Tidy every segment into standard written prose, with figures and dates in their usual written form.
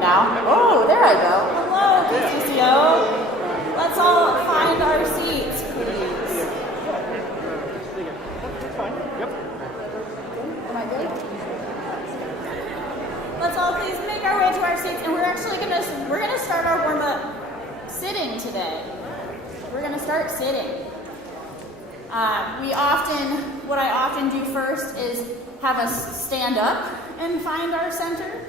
Now? Oh, there I go. Hello, BCCO. Let's all find our seats, please. Am I good? Let's all please make our way to our seats, and we're actually gonna start our warm-up sitting today. We're gonna start sitting. What I often do first is have us stand up and find our center.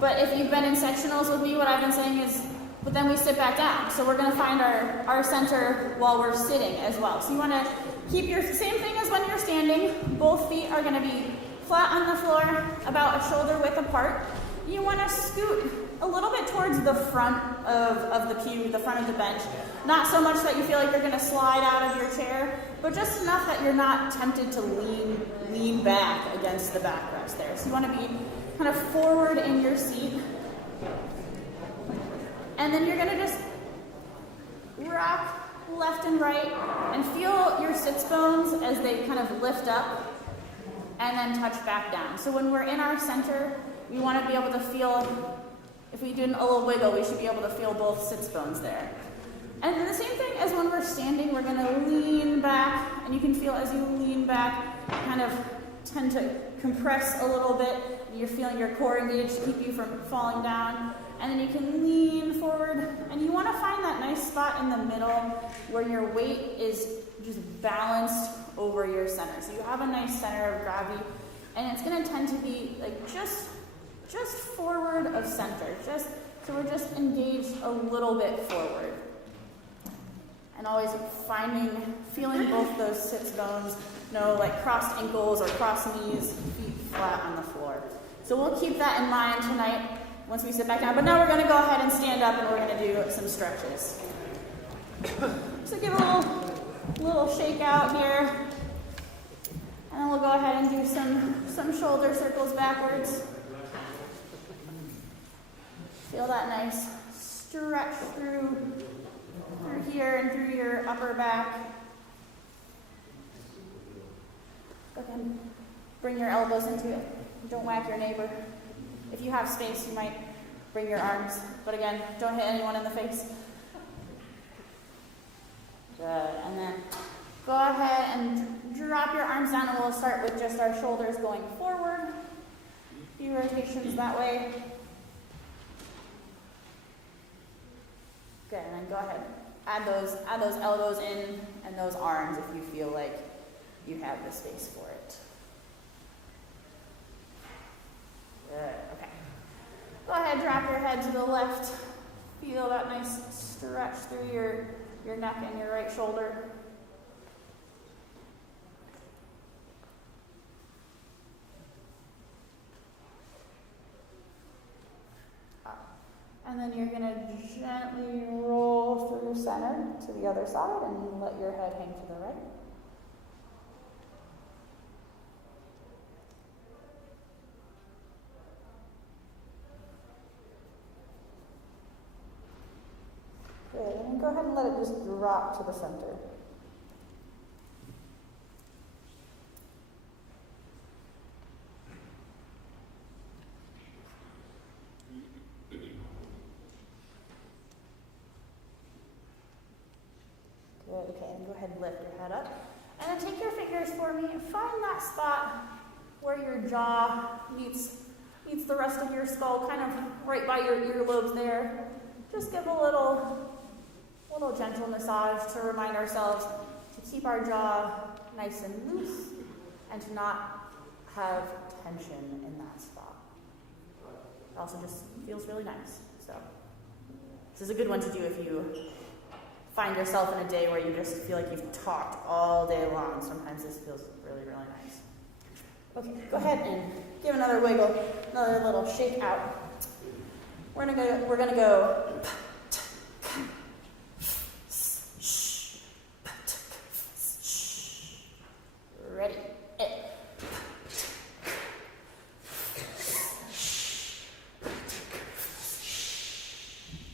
But if you've been in sectionals with me, what I've been saying is, but then we sit back down. So we're gonna find our center while we're sitting as well. So you wanna keep your same thing as when you're standing. Both feet are gonna be flat on the floor, about a shoulder width apart. You wanna scoot a little bit towards the front of the pew, the front of the bench. Not so much that you feel like you're gonna slide out of your chair, but just enough that you're not tempted to lean back against the backrest there. So you wanna be kind of forward in your seat. And then you're gonna just rock left and right and feel your sits bones as they kind of lift up and then touch back down. So when we're in our center, we wanna be able to feel, if we do a little wiggle, we should be able to feel both sits bones there. And then the same thing as when we're standing, we're gonna lean back, and you can feel as you lean back, you kind of tend to compress a little bit. You're feeling your core engaged to keep you from falling down. And then you can lean forward, and you wanna find that nice spot in the middle where your weight is just balanced over your center. So you have a nice center of gravity, and it's gonna tend to be like just forward of center. So we're just engaged a little bit forward. And always feeling both those sits bones, no like crossed ankles or crossed knees, feet flat on the floor. So we'll keep that in mind tonight once we sit back down. But now we're gonna go ahead and stand up and we're gonna do some stretches. So give a little shake out here. And then we'll go ahead and do some shoulder circles backwards. Feel that nice stretch through here and through your upper back. Go ahead and bring your elbows into it. Don't whack your neighbor. If you have space, you might bring your arms. But again, don't hit anyone in the face. Good. And then go ahead and drop your arms down, and we'll start with just our shoulders going forward. A few rotations that way. Good, and then go ahead. Add those elbows in and those arms if you feel like you have the space for it. Good, okay. Go ahead, drop your head to the left. Feel that nice stretch through your neck and your right shoulder. And then you're going to gently roll through center to the other side and let your head hang to the right. Good, and then go ahead and let it just drop to the center. Okay, and go ahead and lift your head up. And then take your fingers for me and find that spot where your jaw meets the rest of your skull, kind of right by your earlobes there. Just give a little gentle massage to remind ourselves to keep our jaw nice and loose and to not have tension in that spot. It also just feels really nice. So this is a good one to do if you find yourself in a day where you just feel like you've talked all day long. Sometimes this feels really, really nice. Okay, go ahead and give another wiggle, another little shake out. We're gonna go. Ready?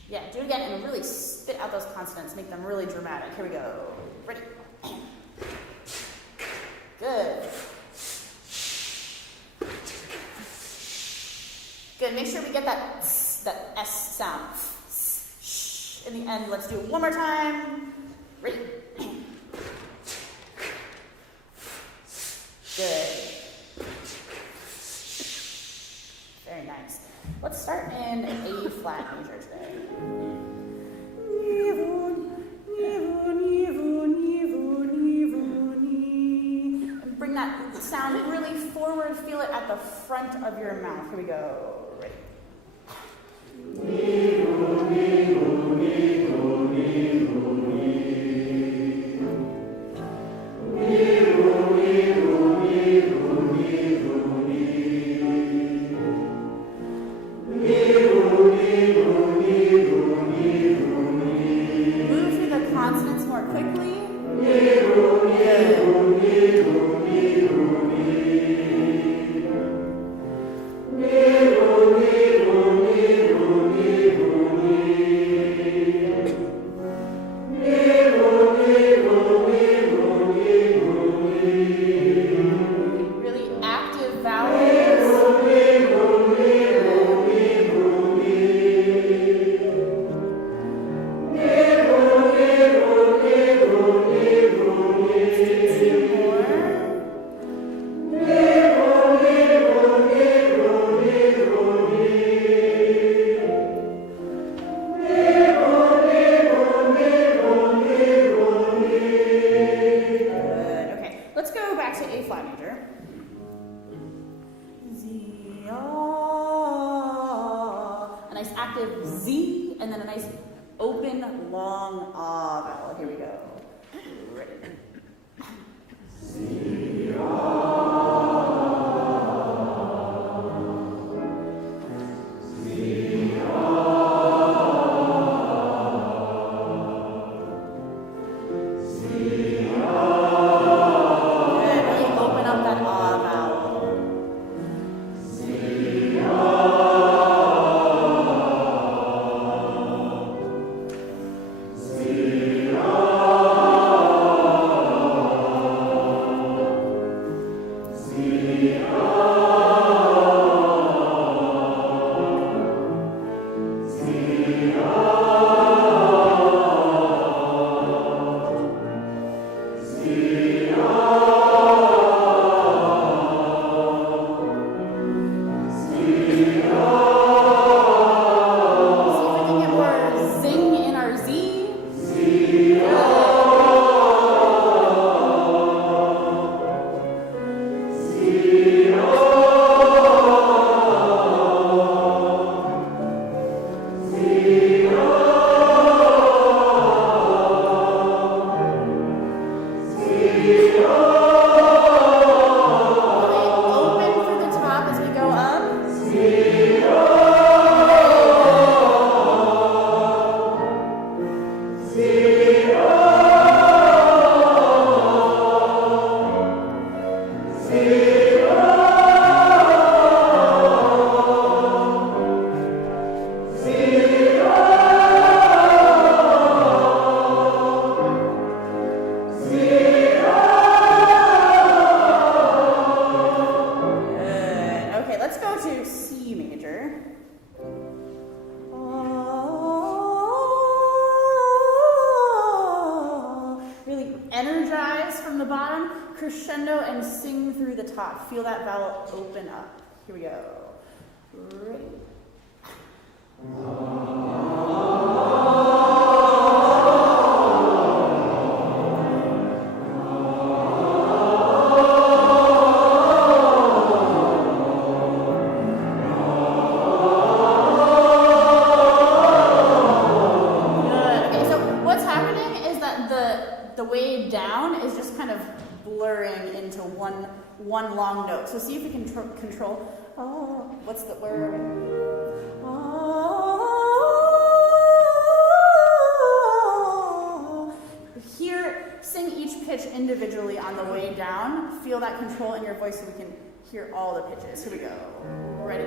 Yeah, do it again and really spit out those consonants. Make them really dramatic. Here we go. Ready? Good. Good. Make sure we get that S sound. In the end, let's do it one more time. Ready? Good. Very nice. Let's start in A flat major today. And bring that sound really forward. Feel it at the front of your mouth. Here we go. Ready? Move through the consonants more quickly. Really active vowels. Z, and then a nice open, long ah vowel. Here we go. Ready. Z, crescendo and sing through the top. Feel that vowel open up. Here we go. Ready. One long note. So see if you can control. Oh, what's the word? Oh. Here, sing each pitch individually on the way down. Feel that control in your voice so we can hear all the pitches. Here we go. Ready?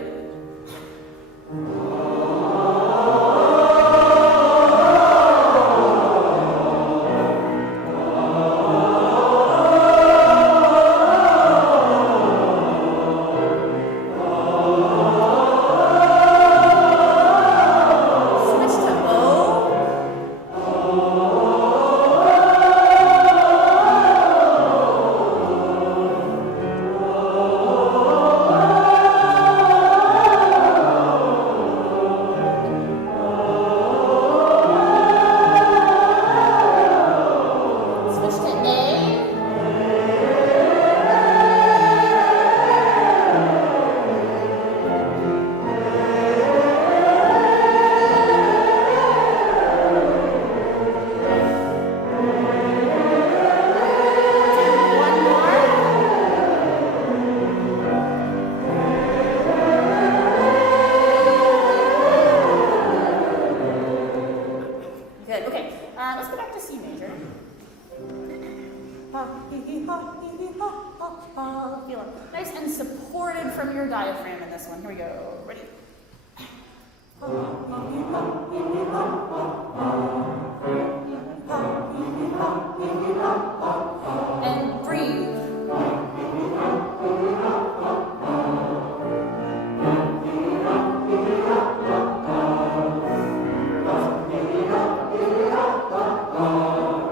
your diaphragm in this one. Here we go. Ready? And breathe.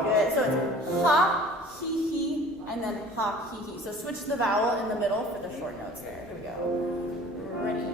Good. So it's ha, he, he, and then ha, he, he. So switch the vowel in the middle for the short notes there. Here we go. Ready?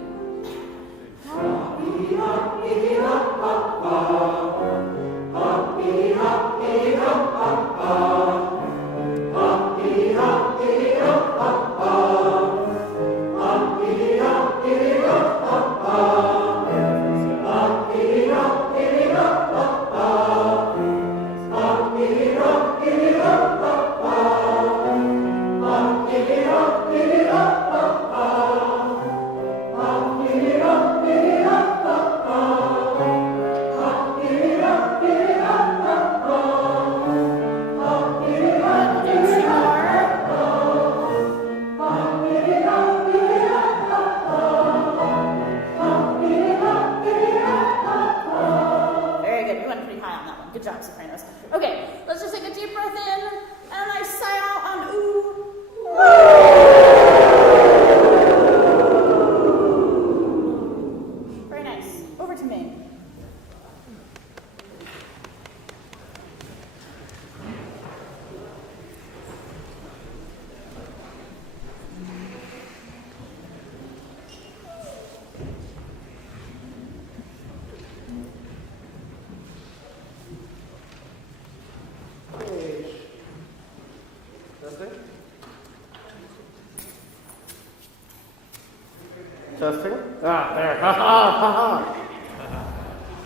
Testing. Ah, there. Ha ha ha ha.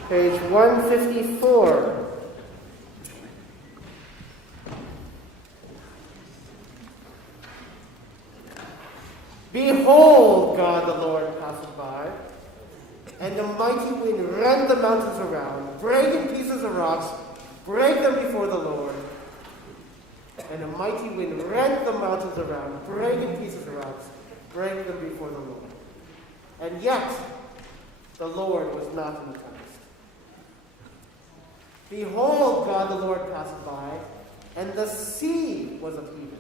Page 154. Behold, God the Lord passing by, and the mighty wind rent the mountains around, break in pieces the rocks, break them before the Lord. And a mighty wind rent the mountains around, break in pieces the rocks, break them before the Lord. And yet, the Lord was not in the tempest. Behold, God the Lord passed by, and the sea was upheaved.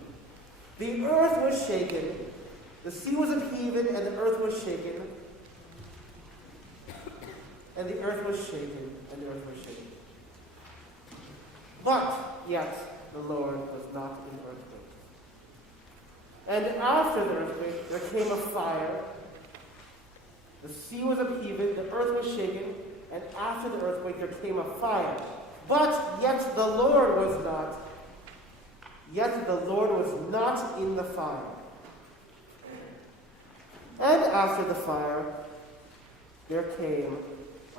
The earth was shaken, the sea was upheaved, and the earth was shaken. And the earth was shaken, and the earth was shaken. But yet, the Lord was not in the earthquake. And after the earthquake, there came a fire. The sea was upheaved, the earth was shaken, and after the earthquake there came a fire. But yet the Lord was not in the fire. And after the fire there came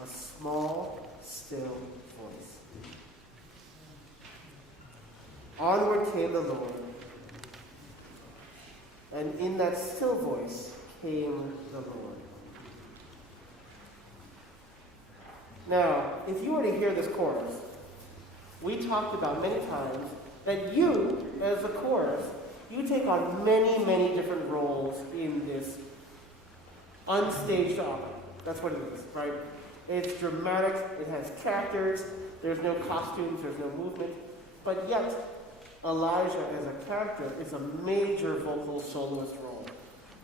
a small, still voice. Onward came the Lord, and in that still voice came the Lord. Now, if you were to hear this chorus, we talked about many times that you, as a chorus, you take on many, many different roles in this unstaged opera. That's what it is, right? It's dramatic, it has characters, there's no costumes, there's no movement, but yet Elijah as a character is a major vocal soloist role.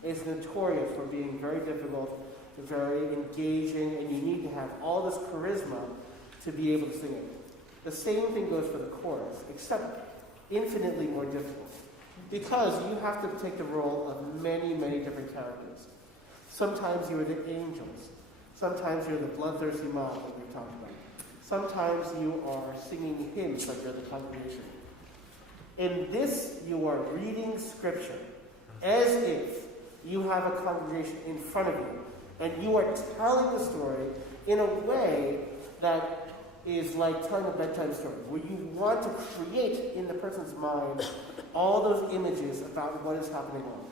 It's notorious for being very difficult, very engaging, and you need to have all this charisma to be able to sing it. The same thing goes for the chorus, except infinitely more difficult, because you have to take the role of many, many different characters. Sometimes you are the angels. Sometimes you're the bloodthirsty mob that we talked about. Sometimes you are singing hymns like you're the congregation. In this, you are reading scripture as if you have a congregation in front of you, and you are telling the story in a way that is like telling a bedtime story, where you want to create in the person's mind all those images about what is happening on.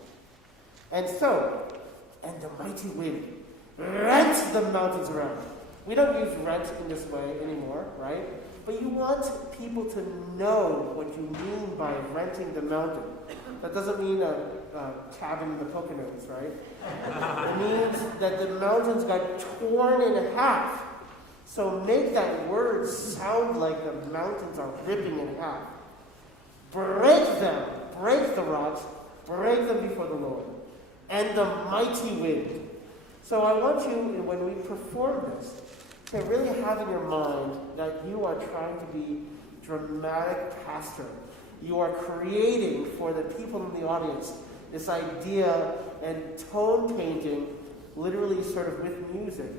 And so, and the mighty wind rent the mountains around. We don't use rent in this way anymore, right? But you want people to know what you mean by renting the mountain. That doesn't mean a cabin in the Poconos, right? It means that the mountains got torn in half. So make that word sound like the mountains are ripping in half. Break them, break the rocks, break them before the Lord. And the mighty wind. So I want you, when we perform this, to really have in your mind that you are trying to be dramatic pastor. You are creating for the people in the audience this idea and tone painting, literally sort of with music,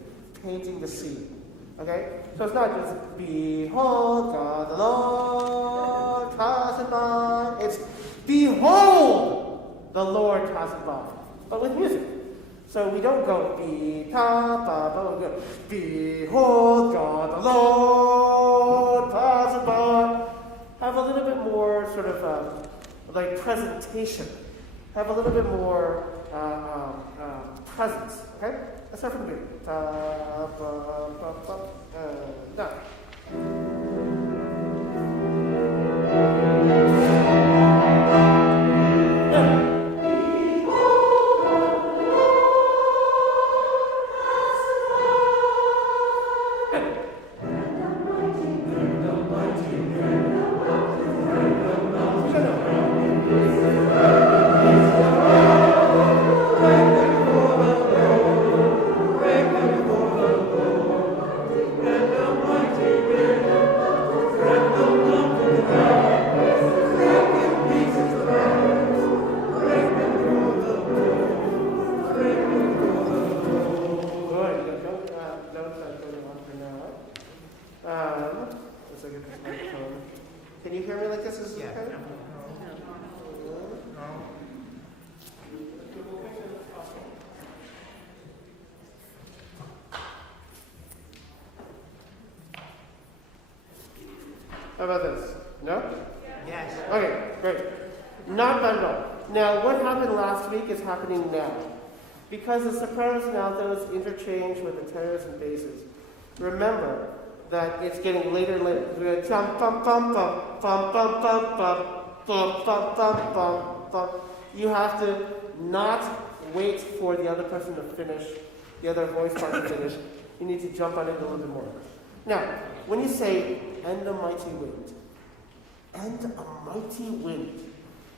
painting the scene. Okay? So it's not just, behold God the Lord passing by. It's, behold the Lord passing by. But with music. So we don't go, be-ta-ba-ba, we go, behold God the Lord passing by. Have a little bit more sort of like presentation. Have a little bit more presence. Okay? Let's start from the beginning. Down. Can you hear me like this? Is this okay? How about this? No? Yes. Okay, great. Not bundle. Now, what happened last week is happening now. Because the sopranos and altos interchange with the tenors and basses. Remember that it's getting later and later. We're going to bum bum bum bum bum bum bum bum bum bum bum bum. You have to not wait for the other person to finish, the other voice part to finish. You need to jump on it a little bit more. Now, when you say, and a mighty wind, and a mighty wind,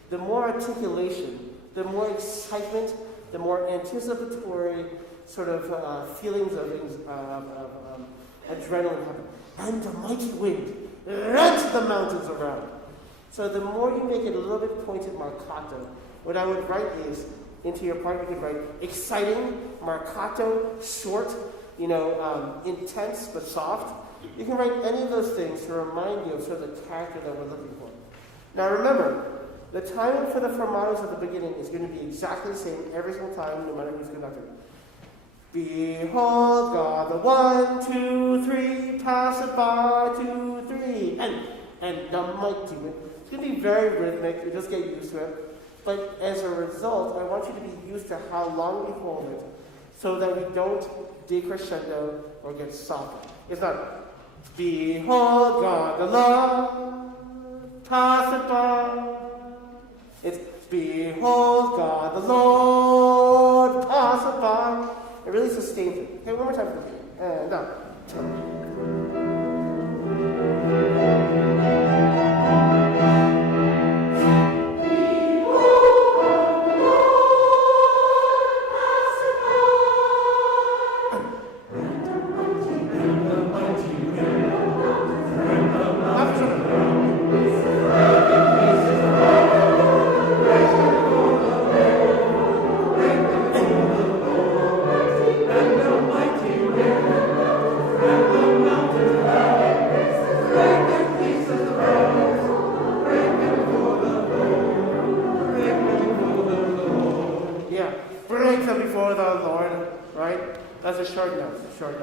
the more articulation, the more excitement, the more anticipatory sort of feelings of adrenaline happen. And a mighty wind rent the mountains around. So the more you make it a little bit pointed marcato, what I would write is, into your part, you could write exciting, marcato, short, intense but soft. You can write any of those things to remind you of sort of the character that we're looking for. Now remember, the timing for the fermatos at the beginning is going to be exactly the same every single time, no matter who's conducting. Behold God, the 1, 2, 3, pass it by, 2, 3, and the mighty wind. It's going to be very rhythmic, you just get used to it. But as a result, I want you to be used to how long we hold it, so that we don't decrescendo or get soft. It's not, behold God, the Lord, pass it by. It's, behold God, the Lord, pass it by. It really sustains it. Okay, one more time for the beginning. And down.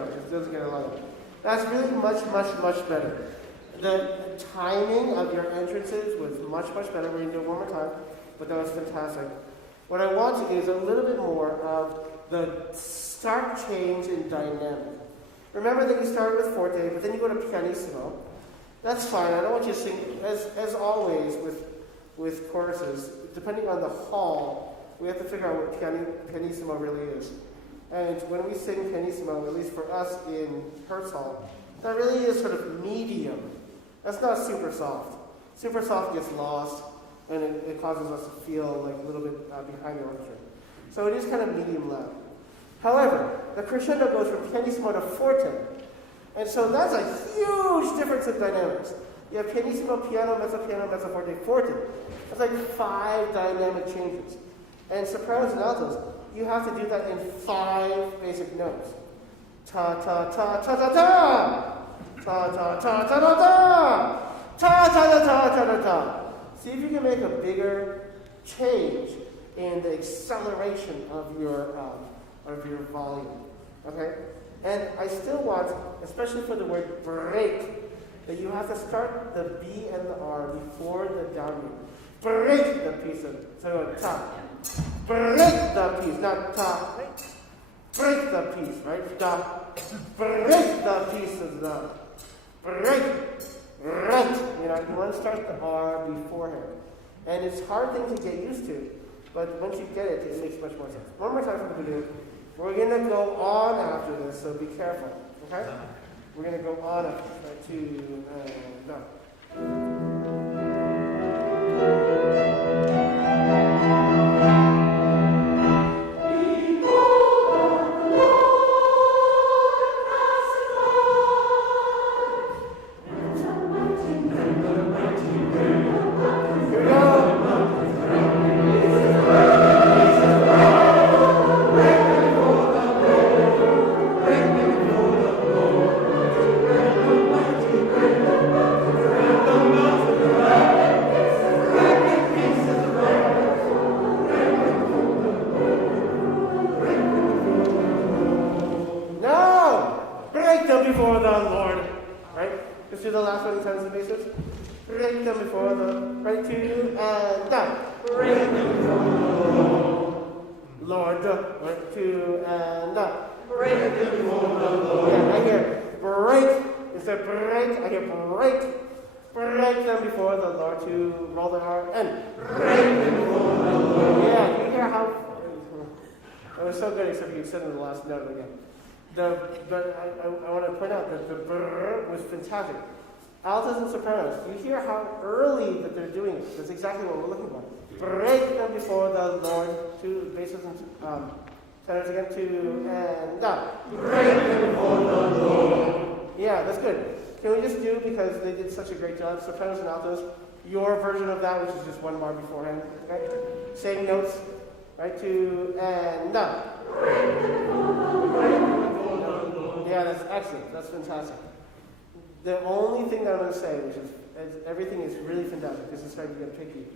It doesn't get a lot of it. That's really much better. The timing of your entrances was much better. We're going to do it one more time, but that was fantastic. What I want is a little bit more of the stark change in dynamic. Remember that you start with forte, but then you go to pianissimo. That's fine. I don't want you to sing, as always with choruses, depending on the hall, we have to figure out what pianissimo really is. And when we sing pianissimo, at least for us in Rehearsal, that really is sort of medium. That's not super soft. Super soft gets lost, and it causes us to feel like a little bit behind the orchestra. So it is kind of medium loud. However, the crescendo goes from pianissimo to forte. And so that's a huge difference in dynamics. You have pianissimo, piano, mezzo forte, forte. That's like 5 dynamic changes. And sopranos and altos, you have to do that in 5 basic notes. Ta ta ta ta ta ta. Ta ta ta ta ta ta. Ta ta ta ta ta ta ta. See if you can make a bigger change in the acceleration of your volume. Okay? And I still want, especially for the word break, that you have to start the B and the R before the down beat. Break the piece of so ta. Break the piece, not ta. Break the piece, right? Da. Break the piece of the break. Right. You want to start the R beforehand. And it's a hard thing to get used to, but once you get it, it makes much more sense. One more time from the beginning. We're going to go on after this, so be careful. Okay? We're going to go on after this. Right? 2, no. I want to point out that the brrr was fantastic. Altos and sopranos, you hear how early that they're doing it. That's exactly what we're looking for. Break them before the Lord. 2 basses and tenors again. 2 and up. Break them before the Lord. Yeah, that's good. Can we just do, because they did such a great job, sopranos and altos, your version of that, which is just 1 bar beforehand. Okay? Same notes. Right? 2 and up. Yeah, that's excellent. That's fantastic. The only thing that I'm going to say, which is everything is really fantastic, because it's starting to get picky,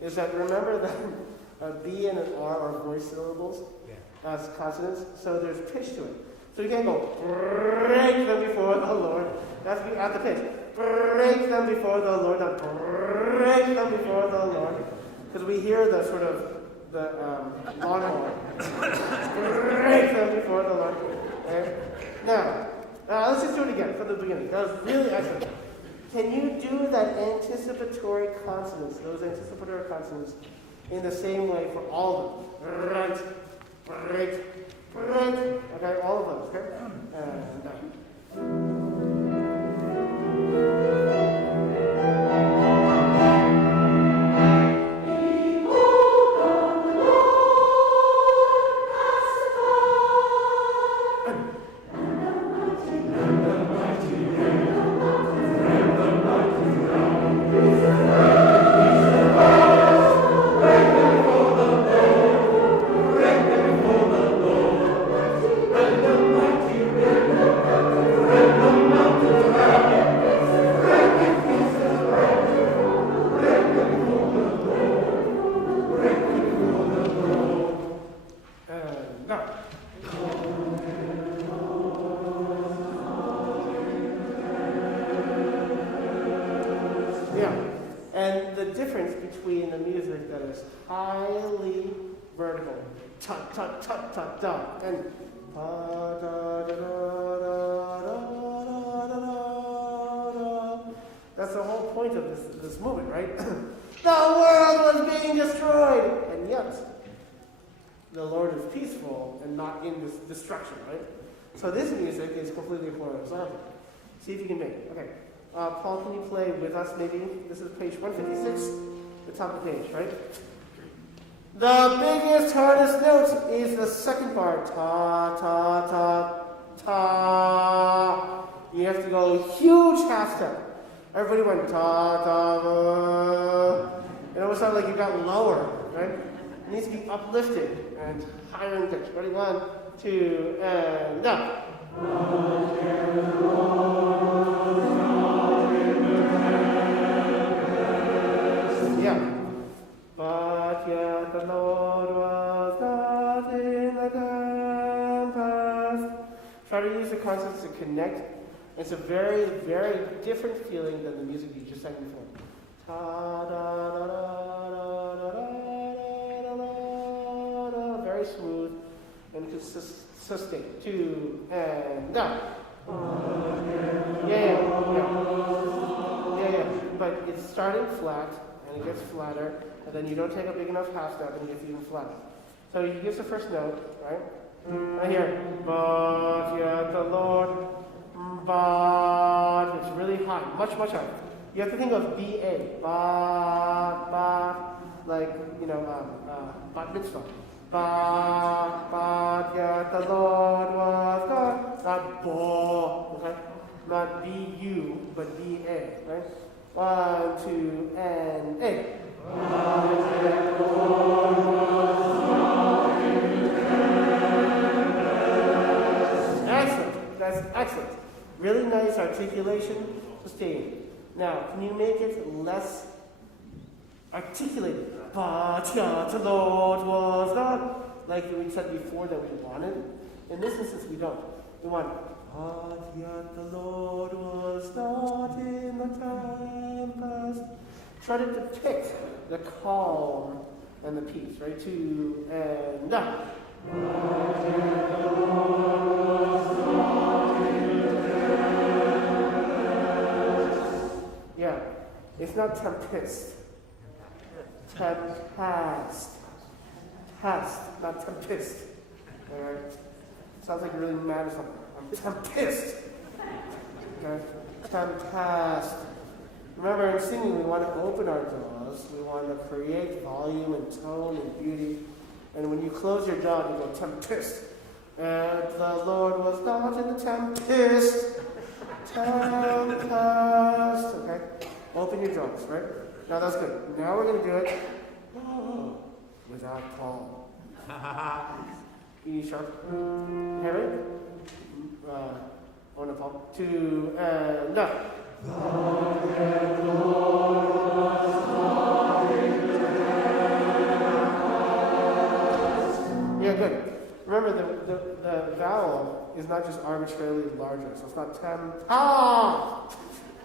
is that remember that a B and an R are voice syllables as consonants, so there's pitch to it. So you can't go, break them before the Lord. That's at the pitch. Break them before the Lord. Not break them before the Lord. Because we hear the sort of the longhorn. Break them before the Lord. Okay? Now, let's just do it again from the beginning. That was really excellent. Can you do that anticipatory consonants, those anticipatory consonants, in the same way for all of them? Right, break, break. Okay, all of those. Okay, and done. That's the whole point of this movement, right? The world was being destroyed, and yet the Lord is peaceful and not in this destruction, right? So this music is completely horizontal. See if you can make it. Okay. Paul, can you play with us maybe? This is page 156, the top of the page, right? The biggest, hardest note is the second part. Ta, ta, ta, ta. You have to go huge half step. Everybody went ta, ta, and it almost sounded like you got lower, right? It needs to be uplifted and higher in pitch. Ready? 1, 2, and up. Yeah. But yet the Lord was not in the tempest. Try to use the concepts to connect. It's a very, very different feeling than the music you just sang before. Ta da da da da da da da da. Very smooth and sustain. 2 and up. Yeah. But it's starting flat and it gets flatter, and then you don't take a big enough half step and it gets even flatter. So you give the first note, right? Right here. But yet the Lord. But it's really high, much higher. You have to think of B-A. Ba, like, bat mitzvah. But yet the Lord was God. Not bo, okay? Not B-U, but B-A, right? 1, 2, and A. Excellent. That's excellent. Really nice articulation, sustain. Now, can you make it less articulated? But yet the Lord was not, like we said before that we wanted. In this instance, we don't. We want, but yet the Lord was not in the tempest. Try to depict the calm and the peace, right? 2 and up. Yeah, it's not tempest. Tempest. Test, not tempest. Alright? Sounds like you're really mad or something. I'm tempest. Okay? Tempest. Remember, in singing, we want to open our jaws. We want to create volume and tone and beauty. And when you close your jaw, you go tempest. And the Lord was not in the tempest. Tempest. Okay? Open your jaws, right? Now that's good. Now we're going to do it without Paul. E sharp. Harry? On the Paul. 2 and up. Yeah, good. Remember, the vowel is not just arbitrarily larger, so it's not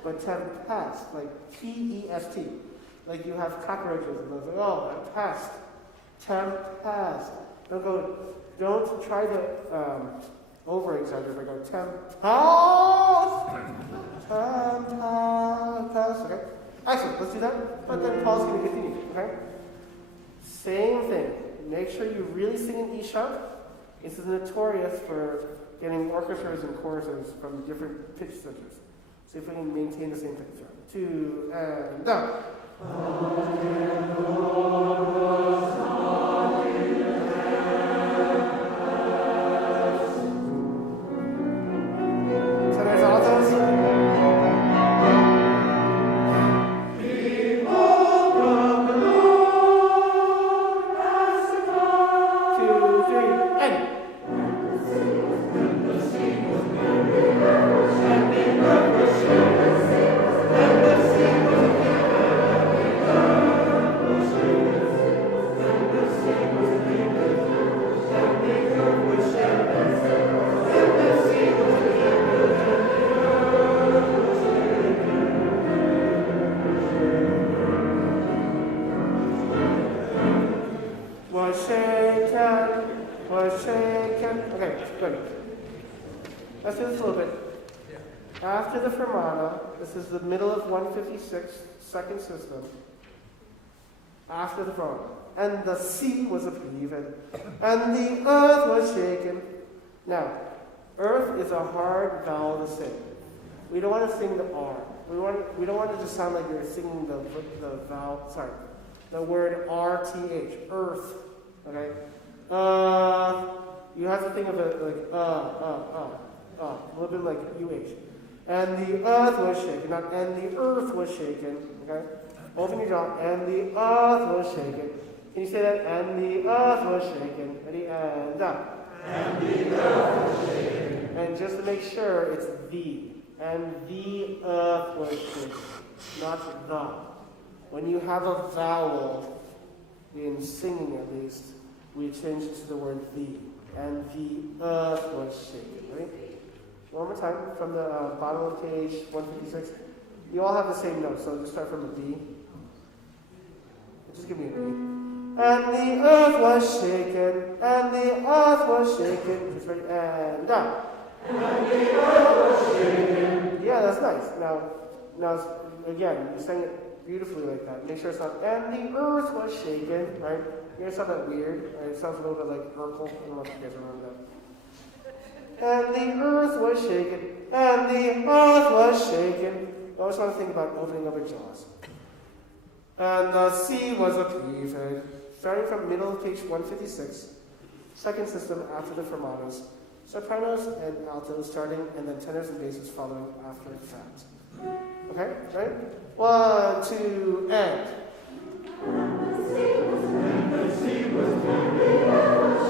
but tempest, like P-E-S-T. Like you have cockroaches, and those like, pest, tempest. Don't try to over-exaggerate by going tempest, okay? Excellent, let's do that. But then Paul's going to continue, okay? Same thing. Make sure you really sing in E sharp. This is notorious for getting orchestras and choruses from different pitch switches. See if we can maintain the same pitch. 2 and up. Tenors, altos. 2, 3, and. Was shaken. Okay, good. Let's do this a little bit. After the fermata, this is the middle of 156, second system. After the fermata. And the sea was upheaved, and the earth was shaken. Now, earth is a hard vowel to sing. We don't want to sing the R. We don't want it to sound like you're singing the vowel, the word R-T-H, earth, okay? You have to think of it like, a little bit like UH. And the earth was shaken, not and the earth was shaken, okay? Open your jaw, and the earth was shaken. Can you say that? And the earth was shaken. Ready? And up. And the earth was shaken. And just to make sure, it's the. And the earth was shaken, not the. When you have a vowel, in singing at least, we change it to the word the. And the earth was shaken. Ready? One more time, from the bottom of page 156. You all have the same note, so just start from a B. Just give me a B. And the earth was shaken, and the earth was shaken. Just ready, and up. And the earth was shaken. Yeah, that's nice. Now, again, you sang it beautifully like that. Make sure it's not, and the earth was shaken, right? You know, sound that weird, right? It sounds a little bit like Urkel. I don't know if you guys remember that. And the earth was shaken, and the earth was shaken. You always want to think about opening up your jaws. And the sea was upheaved. Starting from middle of page 156, second system after the fermatas, sopranos and altos starting, and then tenors and basses following after that. Okay, right? 1, 2, and. And the sea was upheaved, and the sea was upheaved,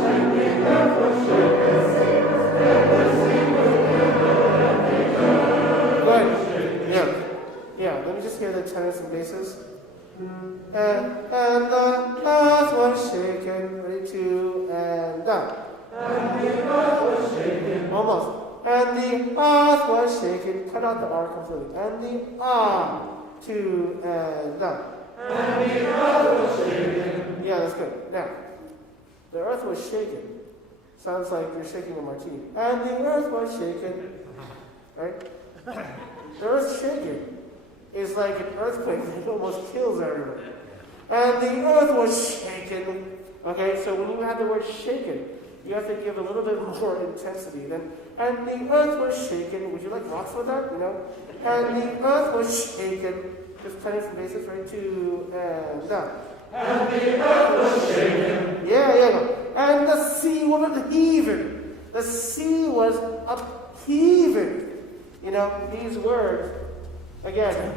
and the earth was shaken. Good. Yeah. Let me just hear the tenors and basses. And the earth was shaken. Ready, 2, and up. And the earth was shaken. Almost. And the earth was shaken. Cut out the R completely. And the 2, and up. And the earth was shaken. Yeah, that's good. Now, the earth was shaken. Sounds like you're shaking a martini. And the earth was shaken. Right? The earth shaken is like an earthquake that almost kills everybody. And the earth was shaken. Okay, so when you have the word shaken, you have to give a little bit more intensity. Then, and the earth was shaken. Would you like rocks with that? You know? And the earth was shaken. Just tenors and basses, right? 2, and up. And the earth was shaken. Yeah. And the sea was upheaved. The sea was upheaved. You know, these words, again,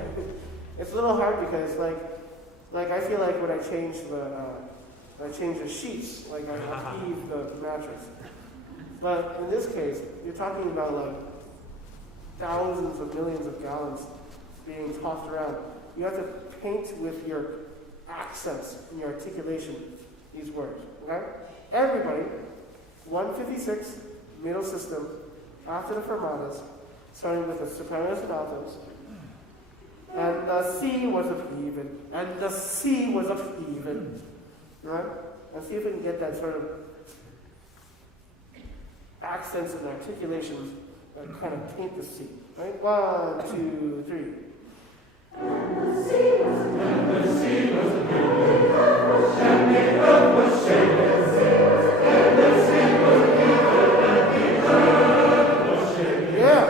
it's a little hard because, like I feel like when I change the sheets, like I upheave the mattress. But in this case, you're talking about like thousands of millions of gallons being tossed around. You have to paint with your accents and your articulation these words. Okay? Everybody, 156, middle system, after the fermatas, starting with the sopranos and altos. And the sea was upheaved. And the sea was upheaved. Right? And see if we can get that sort of accents and articulations that kind of paint the sea. Right? 1, 2, 3. And the sea was upheaved. And the earth was shaken. And the sea was Yeah,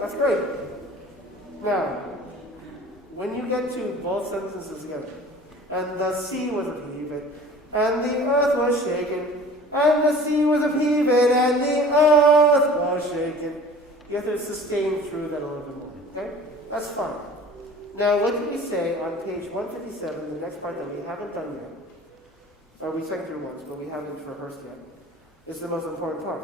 that's great. Now, when you get to both sentences together, and the sea was upheaved, and the earth was shaken, and the sea was upheaved, and the earth was shaken, you have to sustain through that a little bit more. Okay? That's fine. Now, what did we say on page 157, the next part that we haven't done yet, or we sang through once, but we haven't rehearsed yet, is the most important part.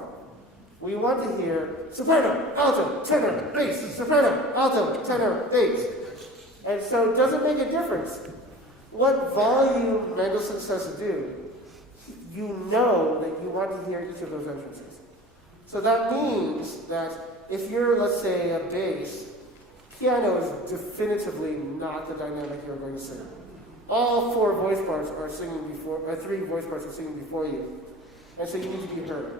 We want to hear soprano, alto, tenor, bass, soprano, alto, tenor, bass. And so does it make a difference what volume Mendelssohn says to do? You know that you want to hear each of those entrances. So that means that if you're, let's say, a bass, piano is definitively not the dynamic you're going to sing. All 4 voice parts are singing before, or 3 voice parts are singing before you. And so you need to be heard.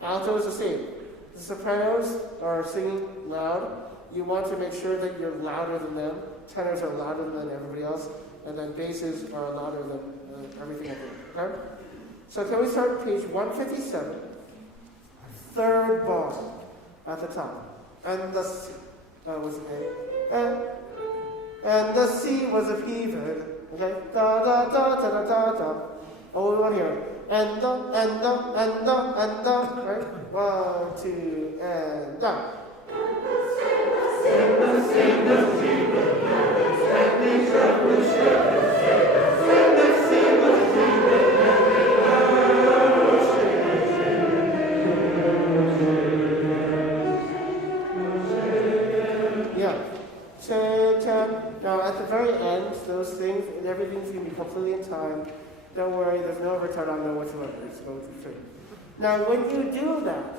Alto is the same. The sopranos are singing loud. You want to make sure that you're louder than them. Tenors are louder than everybody else. and then basses are louder than everything else. Okay? So can we start page 157, third bar at the top. And the C was A. And the C was a pivot. Okay? Da da da da da da da. Oh, we want to hear it. And the, right? 1, 2, and da. Now, at the very end, those things, and everything's going to be completely in time. Don't worry, there's no retard on there whatsoever. It's going straight. Now, when you do that,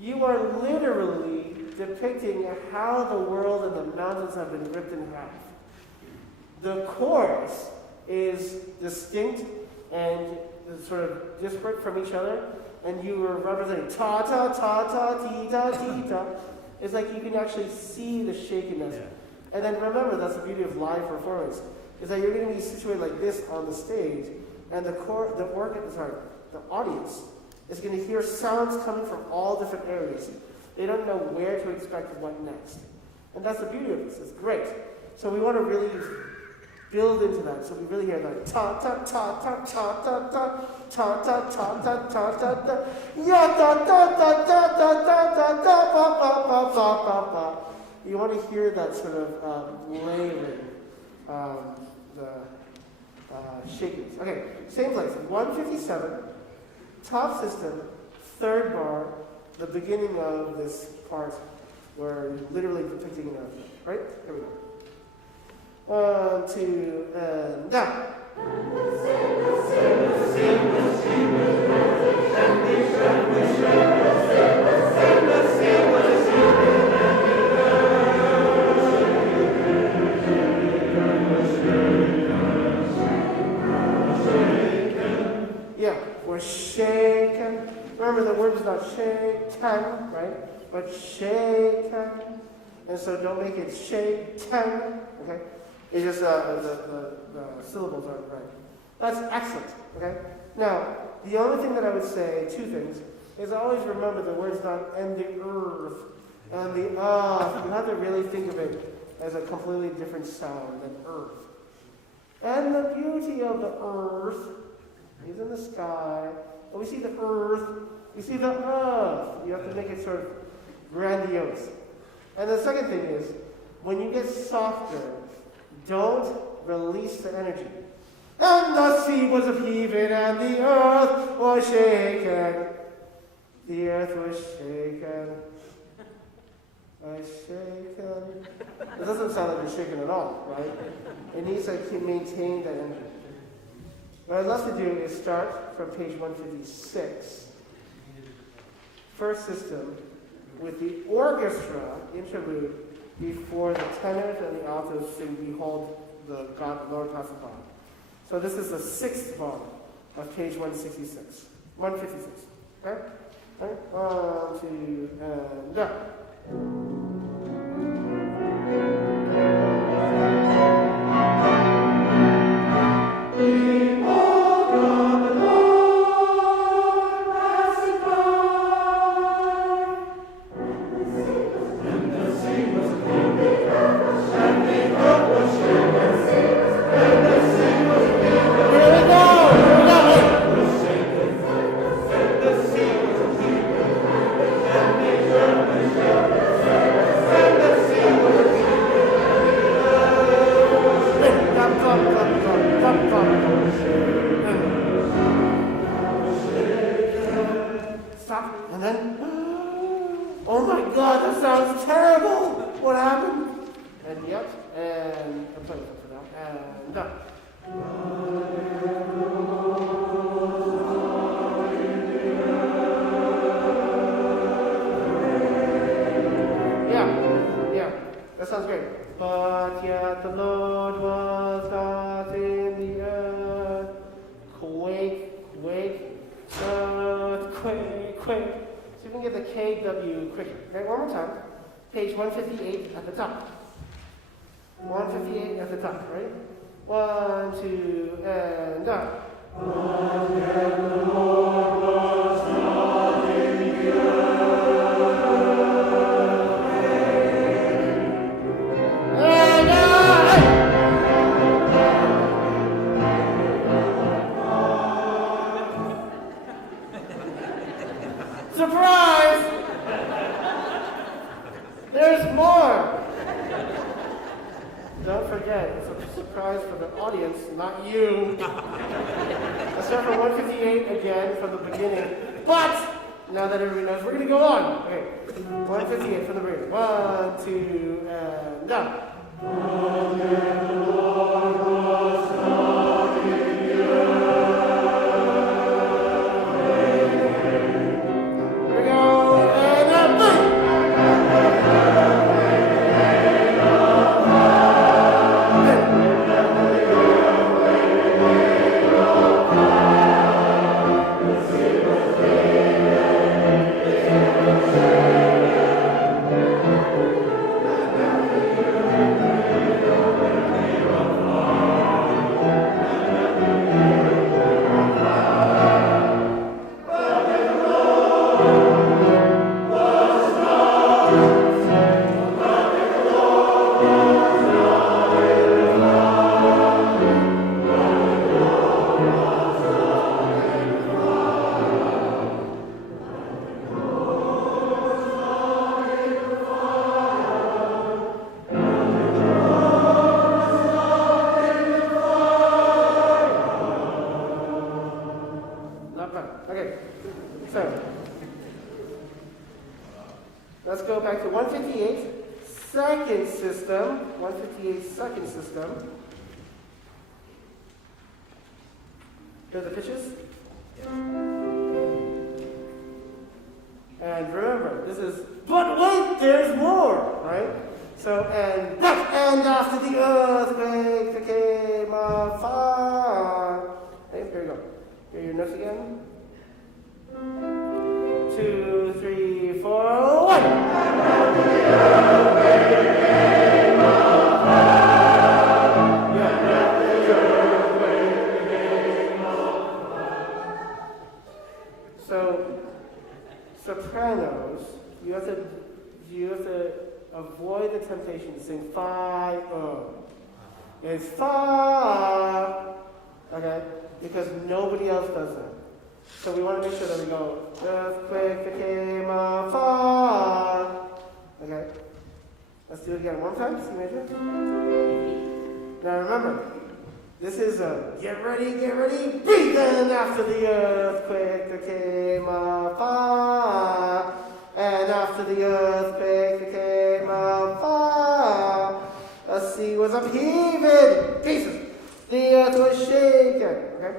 you are literally depicting how the world and the mountains have been ripped in half. The chorus is distinct and sort of disparate from each other, and you are representing ta ta ta ta ti ta ti ta. It's like you can actually see the shakiness. Yeah. And then remember, that's the beauty of live performance, is that you're going to be situated like this on the stage, and the audience is going to hear sounds coming from all different areas. They don't know where to expect what next. And that's the beauty of this. It's great. So we want to really build into that. So we really hear that ta ta ta ta ta ta ta ta ta ta ta ta ta ta ya ta ta ta ta ta ta ta ta pa pa pa pa pa pa. You want to hear that sort of layering, the shakiness. Okay, same place. 157, top system, third bar, the beginning of this part where you're literally depicting an earthquake. Right? Here we go. 1, 2, and down. Yeah, we're shaken. Remember, the word is not shaken, right? But shaken. And so don't make it shaken, okay? It's just the syllables aren't right. That's excellent, okay? Now, the only thing that I would say, two things, is always remember the word's not and the earth and the earth. You have to really think of it as a completely different sound than earth. And the beauty of the earth is in the sky. And we see the earth, we see the earth. You have to make it sort of grandiose. And the second thing is, when you get softer, don't release the energy. And the sea was upheaving, and the earth was shaken. The earth was shaken. Shaken. It doesn't sound like you're shaken at all, right? It needs to maintain that energy. What I'd love to do is start from page 156. First system, with the orchestra interlude before the tenors and the altos sing Behold the God, Lord passing by. So this is the sixth bar of page 166. 156. Okay? All right? 1, 2, and down. Stop, and then, oh my God, that sounds terrible! What happened? And yep, and I'm playing it for now, and done. Yeah, that sounds great. But yet the Lord was not in the earth. Quake, earthquake, quake. So you can get the KW quicker. Okay, one more time. Page 158 at the top. 158 at the top, right? 1, 2, and up. Surprise! There's more! Don't forget, it's a surprise for the audience, not you. Let's start from 158 again from the beginning. But, now that everybody knows, we're going to go on. Okay, 158 from the beginning. 1, 2, and up. Okay, so let's go back to 158, second system. 158, second system. Hear the pitches? And remember, this is, but wait, there's more, right? So, and after the earthquake, there came a fire. Okay, here we go. Hear your notes again. 2, 3, 4, 1. So, sopranos, you have to avoid the temptation to sing fa. It's fa. Okay, because nobody else does that. So we want to make sure that we go, earthquake became a fa. Okay? Let's do it again one time, C major. Now remember, this is a get ready, breathe in after the earthquake there came a fa. And after the earthquake there came a fa. The sea was upheaved, pieces. The earth was shaken. Okay?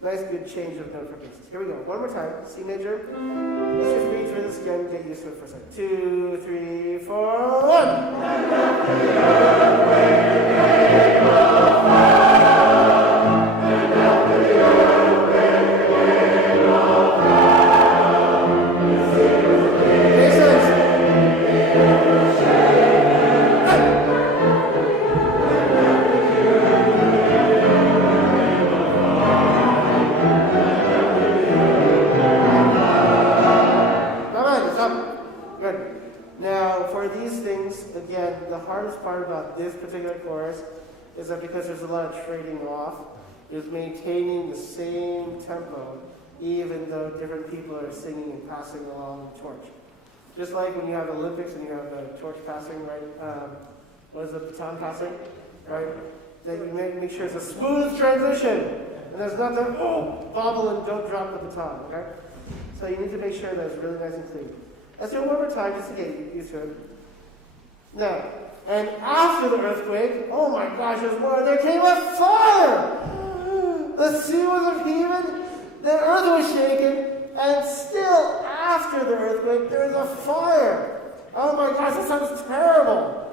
Nice, good change of note for pieces. Here we go. One more time. C major. Let's just read through this again. Get used to it for a second. 2, 3, 4, 1. Now, for these things, again, the hardest part about this particular chorus is that because there's a lot of trading off, is maintaining the same tempo, even though different people are singing and passing along the torch. Just like when you have Olympics and you have the torch passing, right? What is the baton passing, right? That you make sure it's a smooth transition, and there's not that bobble and don't drop the baton, okay? So you need to make sure that it's really nice and clean. Let's do it one more time just to get used to it. Now, and after the earthquake, oh my gosh, there's more. There came a fire! The sea was upheaved, the earth was shaken, and still after the earthquake, there was a fire. Oh my gosh, that sounds terrible.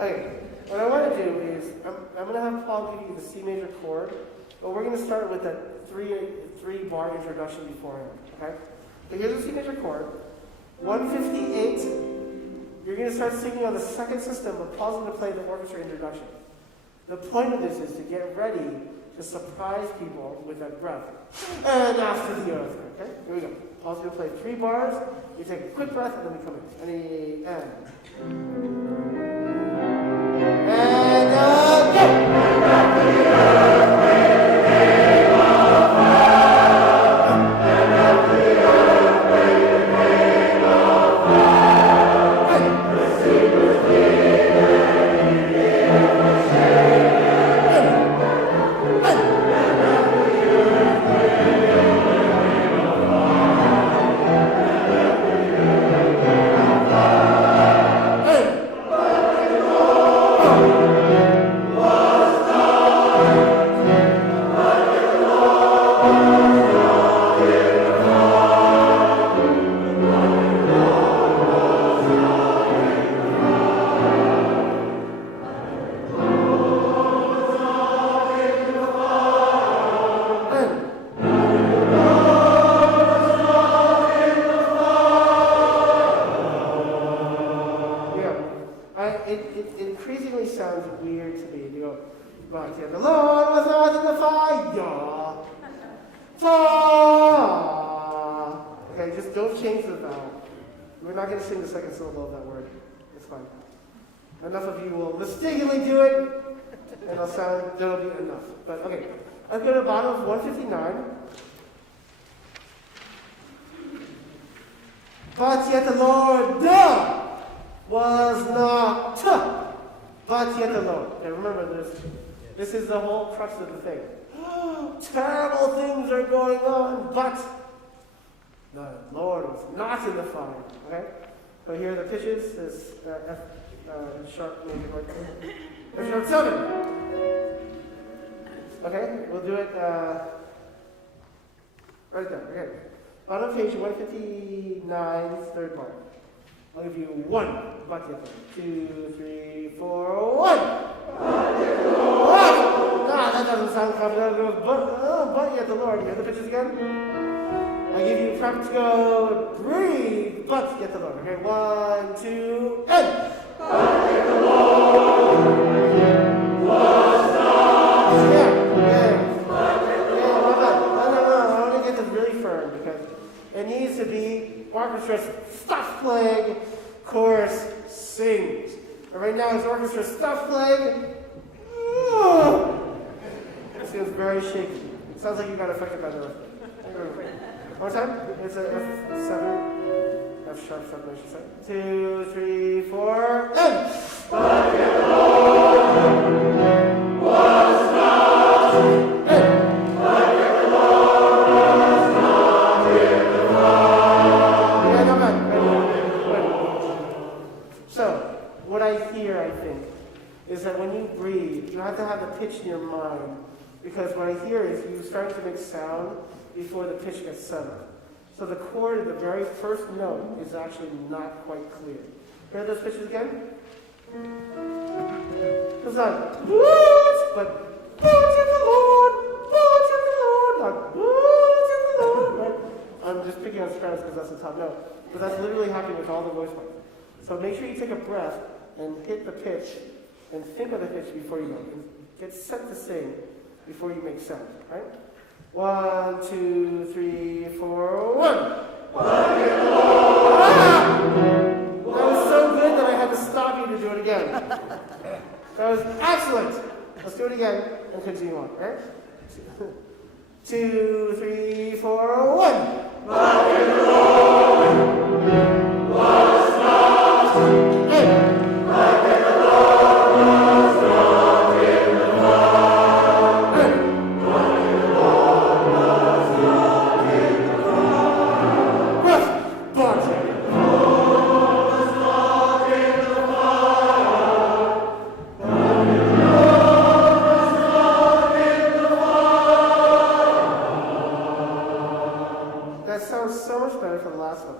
Okay, what I want to do is, I'm going to have Paul give you the C major chord, but we're going to start with that three bar introduction beforehand, okay? So here's the C major chord. 158, you're going to start singing on the second system, but Paul's going to play the orchestra introduction. The point of this is to get ready to surprise people with that breath. And after the earth. Okay? Here we go. Paul's going to play 3 bars. You take a quick breath, and then we come in. Ready, and go! It increasingly sounds weird to me to go, but the Lord was not in the fire. Okay, just don't change the vowel. We're not going to sing the second syllable of that word. It's fine. Enough of you will mistakenly do it, and that'll be enough. But okay, let's go to the bottom of 159. But yet the Lord was not, but yet the Lord. Okay, remember this is the whole crux of the thing. Terrible things are going on, but the Lord was not in the fire. Okay? So here are the pitches. This F sharp major chord. F sharp 7. Okay, we'll do it right there. Okay. On page 159, third bar. I'll give you 1. But yet, 2, 3, 4, 1. That doesn't sound confident. But yet the Lord. You hear the pitches again? I give you prep to go. Breathe. But yet the Lord. Okay, 1, 2, and. But yet the Lord was not. Yeah. But yet the Lord. No. I want to get this really firm because it needs to be orchestra stuff playing, chorus sings. And right now it's orchestra stuff playing. It seems very shaky. It sounds like you got affected by the earthquake. One more time. It's a F7. F sharp 7, I should say. 2, 3, 4, and. But yet the Lord was not. And. But yet the Lord was not in the fire. Yeah, not bad. So, what I hear, I think, is that when you breathe, you have to have the pitch in your mind. Because what I hear is you start to make sound before the pitch gets settled. So the chord of the very first note is actually not quite clear. Hear those pitches again? It's not but but in the Lord, not but in the Lord. Right? I'm just picking on sopranos because that's the top note. But that's literally happening with all the voice parts. So make sure you take a breath and hit the pitch and think of the pitch before you go. And get set to sing before you make sound, right? 1, 2, 3, 4, 1. That was so good that I had to stop you to do it again. That was excellent. Let's do it again and continue on, right? 2, 3, 4, 1. But in the Lord was not. Hey. But in the Lord was not in the fire. Hey. But in the Lord was not in the fire. But in the Lord was not in the fire. But in the Lord was not in the fire. That sounds so much better for the last one.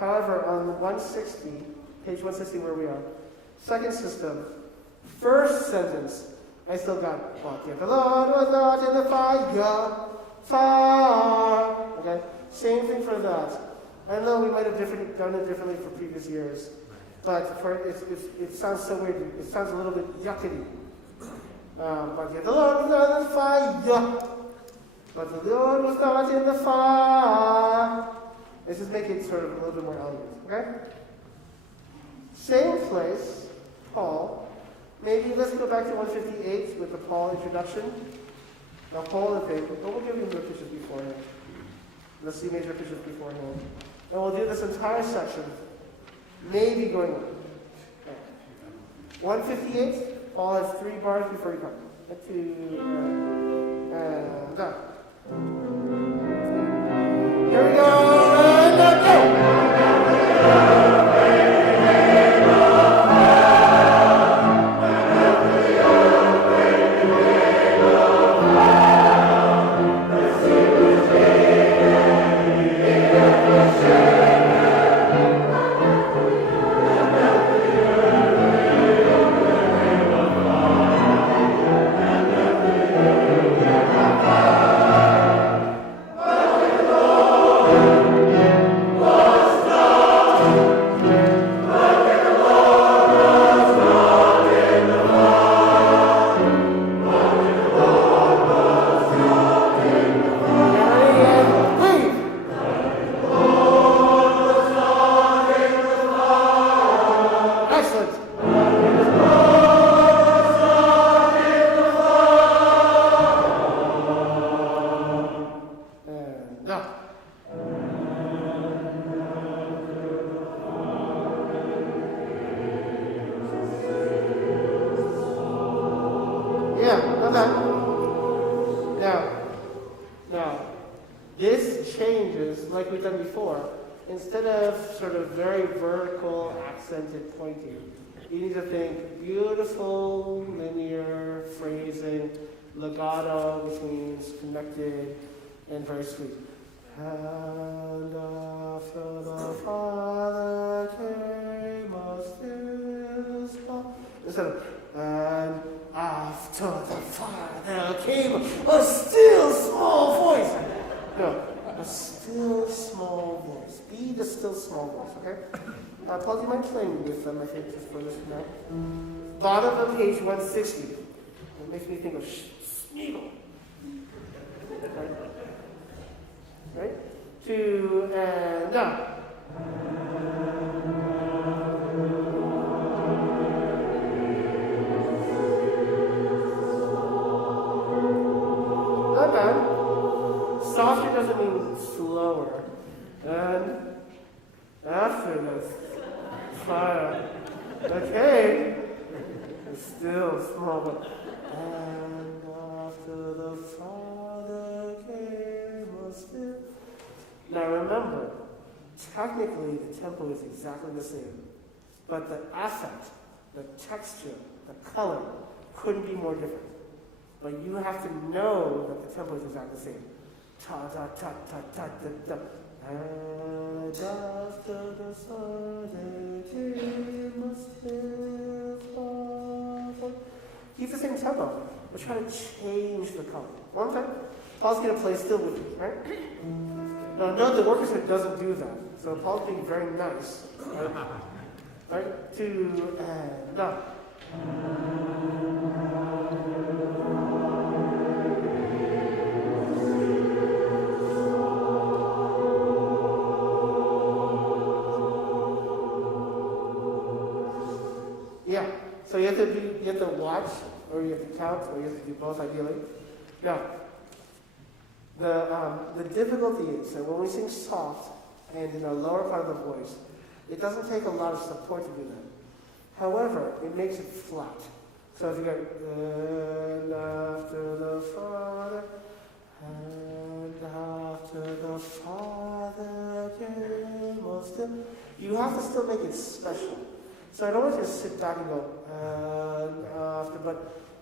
However, on 160, page 160 where we are, second system, first sentence, I still got, but yet the Lord was not in the fire. Okay? Same thing for that. I know we might have done it differently for previous years, but it sounds so weird. It sounds a little bit yuckety. But yet the Lord was not in the fire. But the Lord was not in the fire. Let's just make it sort of a little bit more elegant, okay? Same place, Paul. Maybe let's go back to 158 with the Paul introduction. Now Paul and thing, but we'll give you repetitions beforehand. Let's see major repetitions beforehand. And we'll do this entire section, maybe going on. Okay. 158, Paul has 3 bars before he comes. 2, and go. Here we go, and go! Now, this changes, like we've done before. Instead of sort of very vertical, accented pointing, you need to think beautiful, linear phrasing, legato, which means connected, and very sweet. And after the Father came a still small... Instead of, and after the Father came a still small voice. No, a still small voice. Be the still small voice, okay? Paul, do you mind playing with them, I think, just for this now? Bottom of page 160. It makes me think of Schmiegel. Right? 2, and down. Not bad. Softer doesn't mean slower. And after this fire, okay, it's still small, but and after the Father came a still. Now remember, technically the tempo is exactly the same, but the affect, the texture, the color couldn't be more different. But you have to know that the tempo is exactly the same. Ta ta ta ta ta ta ta. And after the Father came a still small. Keep the same tempo. We're trying to change the color. One time, Paul's going to play still with you, right? Now, note the orchestra doesn't do that. So Paul's being very nice. Right? 2, and down. Yeah. So you have to watch, or you have to count, or you have to do both ideally. Now, the difficulty is that when we sing soft and in the lower part of the voice, it doesn't take a lot of support to do that. However, it makes it flat. So if you go, and after the Father, and after the Father came a still, you have to still make it special. So I don't want you to sit back and go, and after, but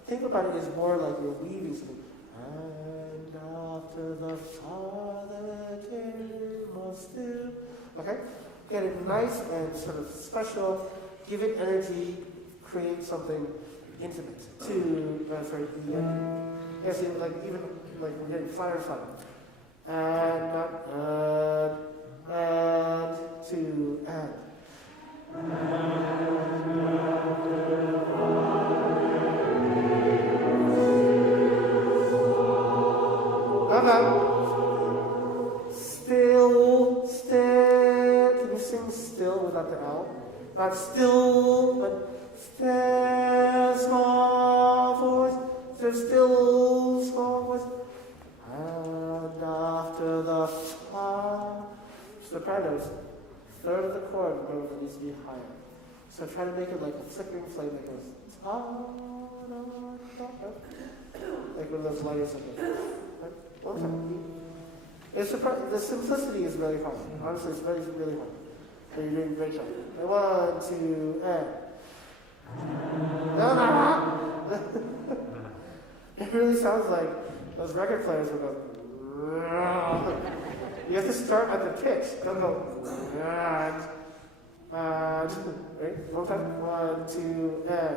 think about it as more like you're weaving something. And after the Father came a still. Okay? Get it nice and sort of special, give it energy, create something intimate. Yes, like even like we're getting fire. And not, and, to, and. sing still without the L. Not still, but still small voice. Still small voice. And after the fa. Sopranos, third of the chord needs to be higher. So try to make it like a flickering flame that goes like one of those letters of it. Right? One time. The simplicity is really hard. Honestly, it's really, really hard. But you're doing a great job. And 1, 2, and. It really sounds like those record players will go. You have to start at the pitch. Don't go. Right? One time. 1, 2, and.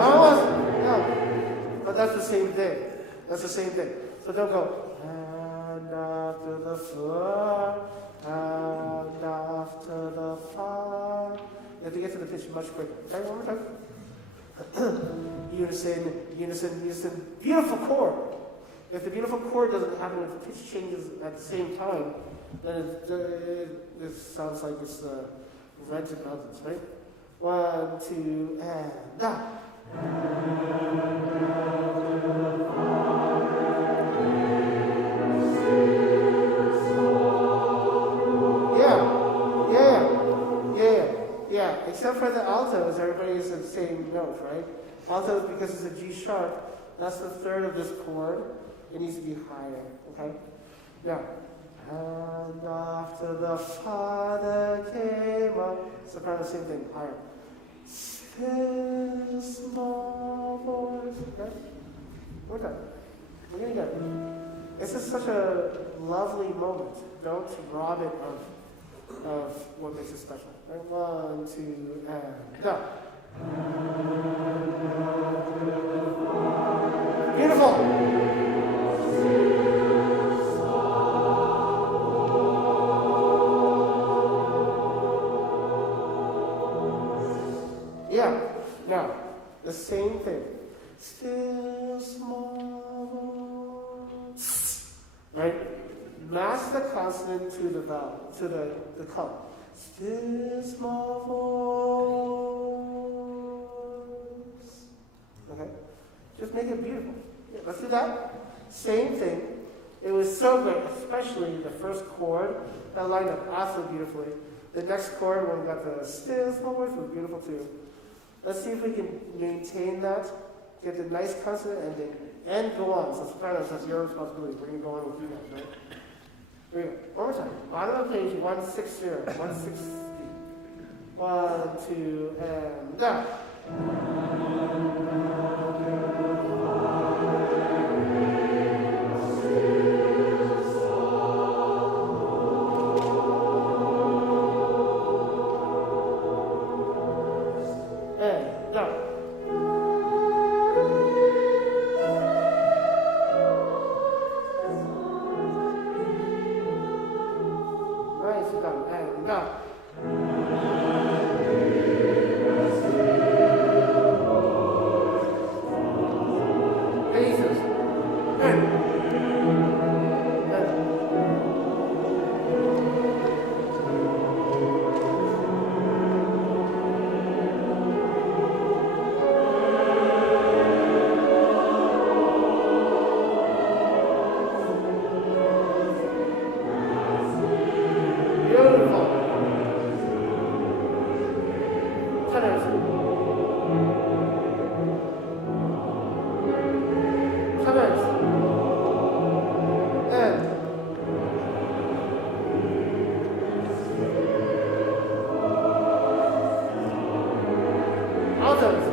Almost. No. But that's the same thing. That's the same thing. So don't go. And after the fa. And after the fa. You have to get to the pitch much quicker. Okay, one more time. Unison. Beautiful chord. If the beautiful chord doesn't happen, if the pitch changes at the same time, then it sounds like it's rented mountains, right? 1, 2, and da. Yeah, except for the altos, everybody is the same note, right? Altos, because it's a G sharp, that's the third of this chord. It needs to be higher, okay? Now, and after the Father came up, soprano, same thing, higher. Still small voice, okay? We're done. We're gonna get it. This is such a lovely moment. Don't rob it of what makes it special. Right? 1, 2, and go. Beautiful. Yeah. Now, the same thing. Still small. Right? Match the consonant to the vowel, to the color. Still small voice. Okay? Just make it beautiful. Yeah, let's do that. Same thing. It was so great, especially the first chord. That lined up absolutely beautifully. The next chord, when we got the still small voice, was beautiful too. Let's see if we can maintain that, get the nice consonant ending, and go on. So sopranos, that's your responsibility. We're going to go on with you guys, right? Here we go. One more time. Bottom of page 160. 160. 1, 2, and down. And down. Nice, down, and down. Jesus. And. Beautiful. Tenors. Tenors. And. Altos.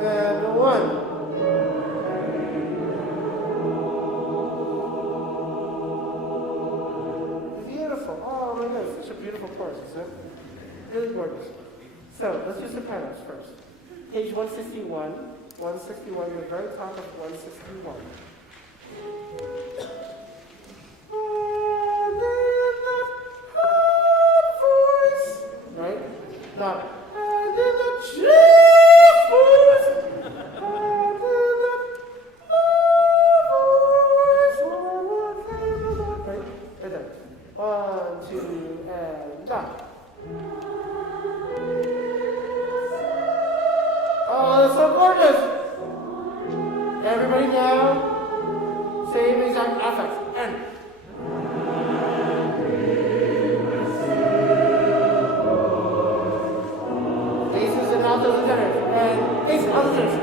And 1. Beautiful. Oh my goodness, such a beautiful chorus, isn't it? Really gorgeous. So let's do sopranos first. Page 161. 161, the very top of 161. And in the Not, and in the cheerfulness, and in the voice of the Lord. Right there. 1, 2, and down. Oh, that's so gorgeous. Everybody now, same exact affect. And bases and altos and tenors. And bases, altos, tenors.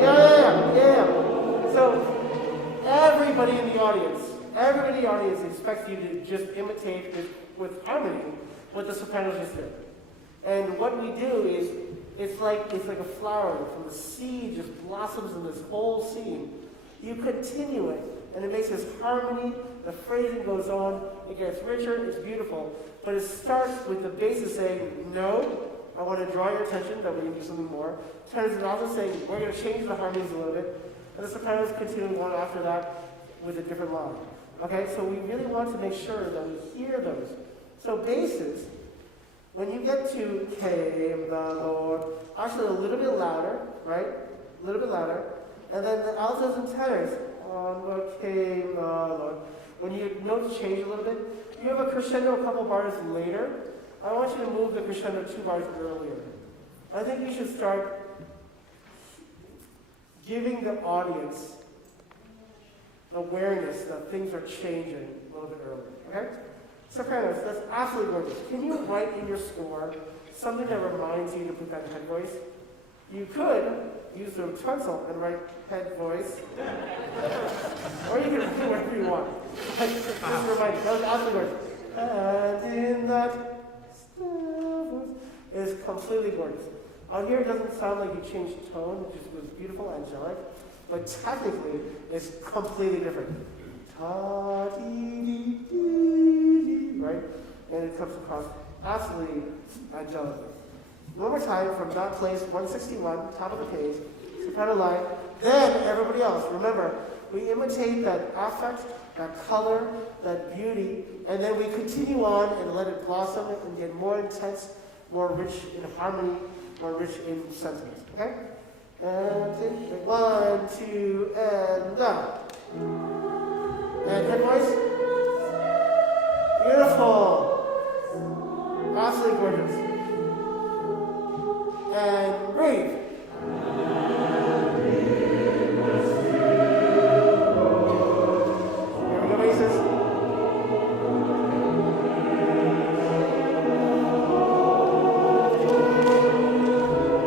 Yeah. So, everybody in the audience expects you to just imitate with harmony what the sopranos just did. And what we do is, it's like a flower. From the seed just blossoms in this whole scene. You continue it, and it makes this harmony. The phrasing goes on. It gets richer. It's beautiful. But it starts with the basis saying, no, I want to draw your attention that we can do something more. Tenors and altos saying, we're going to change the harmonies a little bit. And the sopranos continue on after that with a different line. Okay, so we really want to make sure that we hear those. So basses, when you get to came the Lord, actually a little bit louder, right? A little bit louder. And then the altos and tenors, on the came the Lord. When your notes change a little bit, you have a crescendo a couple bars later. I want you to move the crescendo 2 bars earlier. I think you should start giving the audience awareness that things are changing a little bit earlier, okay? Sopranos, that's absolutely gorgeous. Can you write in your score something that reminds you to put that head voice? You could use the pencil and write head voice. Or you can do whatever you want. Just remind you, that was absolutely gorgeous. And in that still voice is completely gorgeous. Out here it doesn't sound like you changed tone, it just was beautiful, angelic. But technically, it's completely different. Ta-dee-dee-dee-dee, right? And it comes across absolutely angelically. One more time from that place, 161, top of the page, soprano line, then everybody else. Remember, we imitate that affect, that color, that beauty, and then we continue on and let it blossom and get more intense, more rich in harmony, more rich in sentiment. Okay? And take it. 1, 2, and down. And head voice. Beautiful. Absolutely gorgeous. And breathe. Here we go, basses.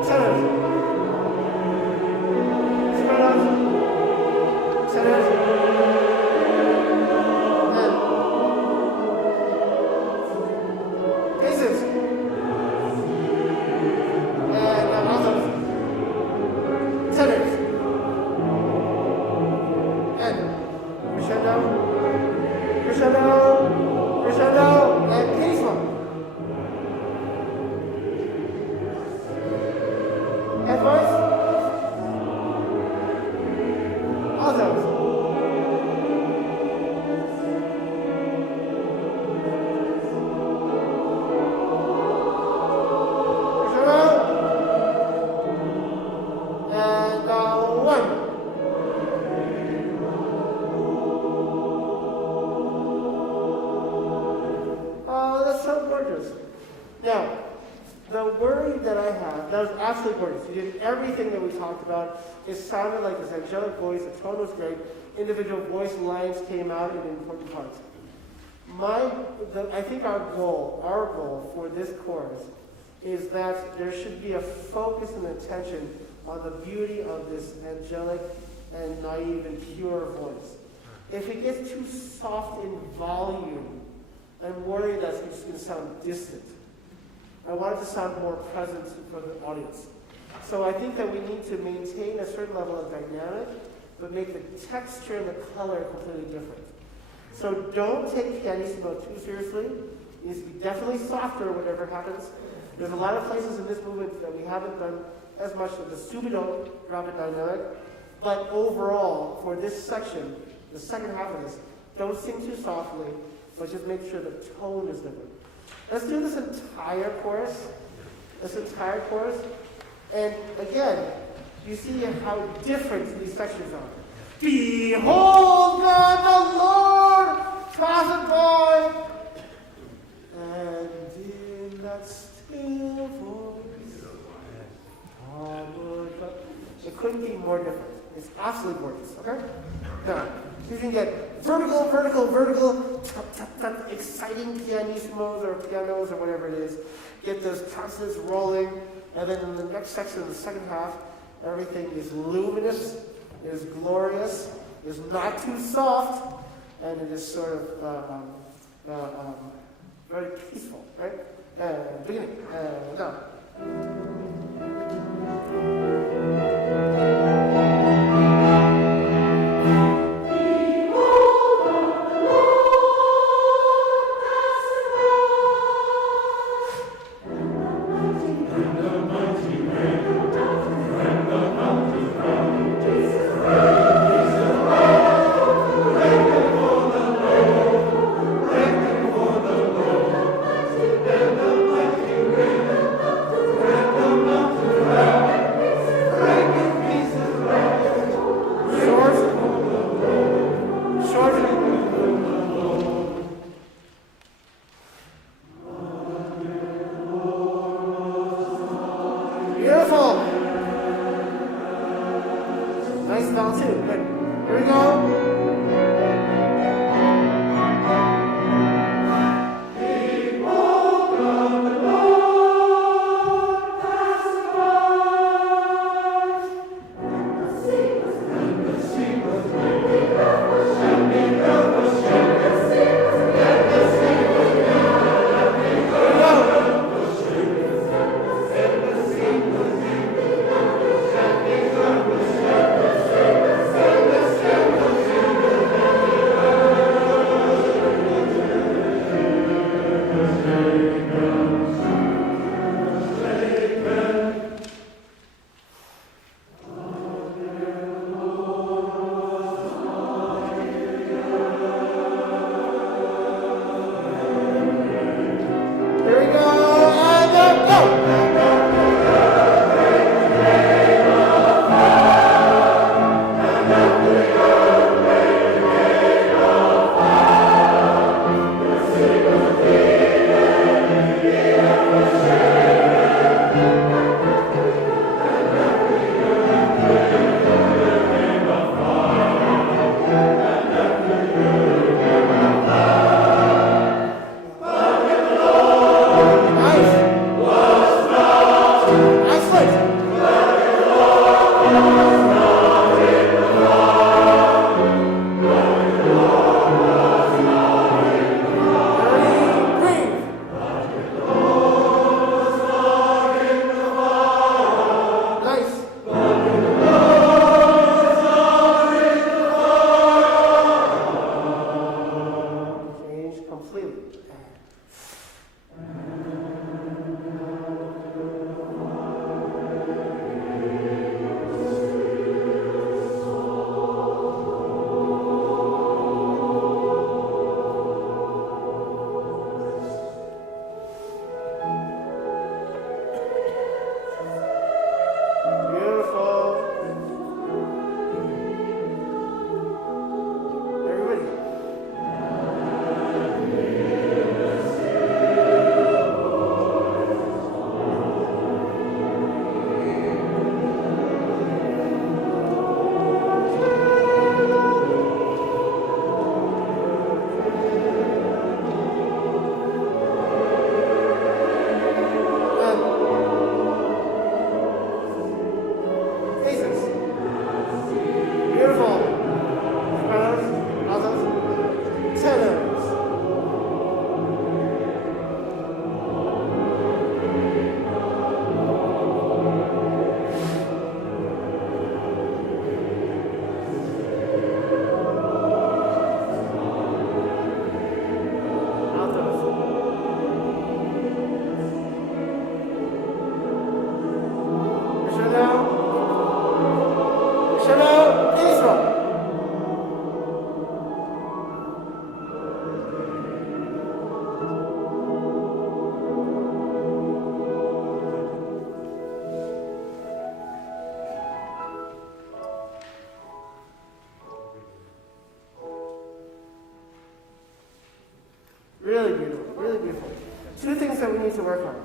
Tenors. Sopranos. Tenors. And basses. And altos. Tenors. And crescendo. Crescendo. Crescendo. And peaceful. Head voice. Altos. Crescendo. And 1. Oh, that's so gorgeous. Now, the worry that I have, that was absolutely gorgeous. You did everything that we talked about. It sounded like this angelic voice. The tone was great. Individual voice lines came out in important parts. I think our goal for this chorus is that there should be a focus and attention on the beauty of this angelic and naive and pure voice. If it gets too soft in volume, I'm worried that it's going to sound distant. I want it to sound more present for the audience. So I think that we need to maintain a certain level of dynamic, but make the texture and the color completely different. So don't take pianissimo too seriously. It needs to be definitely softer whatever happens. There's a lot of places in this movement that we haven't done as much of the subito, drop it dynamic. But overall, for this section, the second half of this, don't sing too softly. but just make sure the tone is different. Let's do this entire chorus. And again, you see how different these sections are. Behold God the Lord passeth by, and in that still voice, onward. It couldn't be more different. It's absolutely gorgeous, okay? Now, you can get vertical, tap, tap, tap, exciting pianismos or pianos or whatever it is. Get those consonants rolling, and then in the next section, in the second half, everything is luminous, is glorious, is not too soft, and it is sort of very peaceful, right? Beginning, now. beautiful, really beautiful. Two things that we need to work on.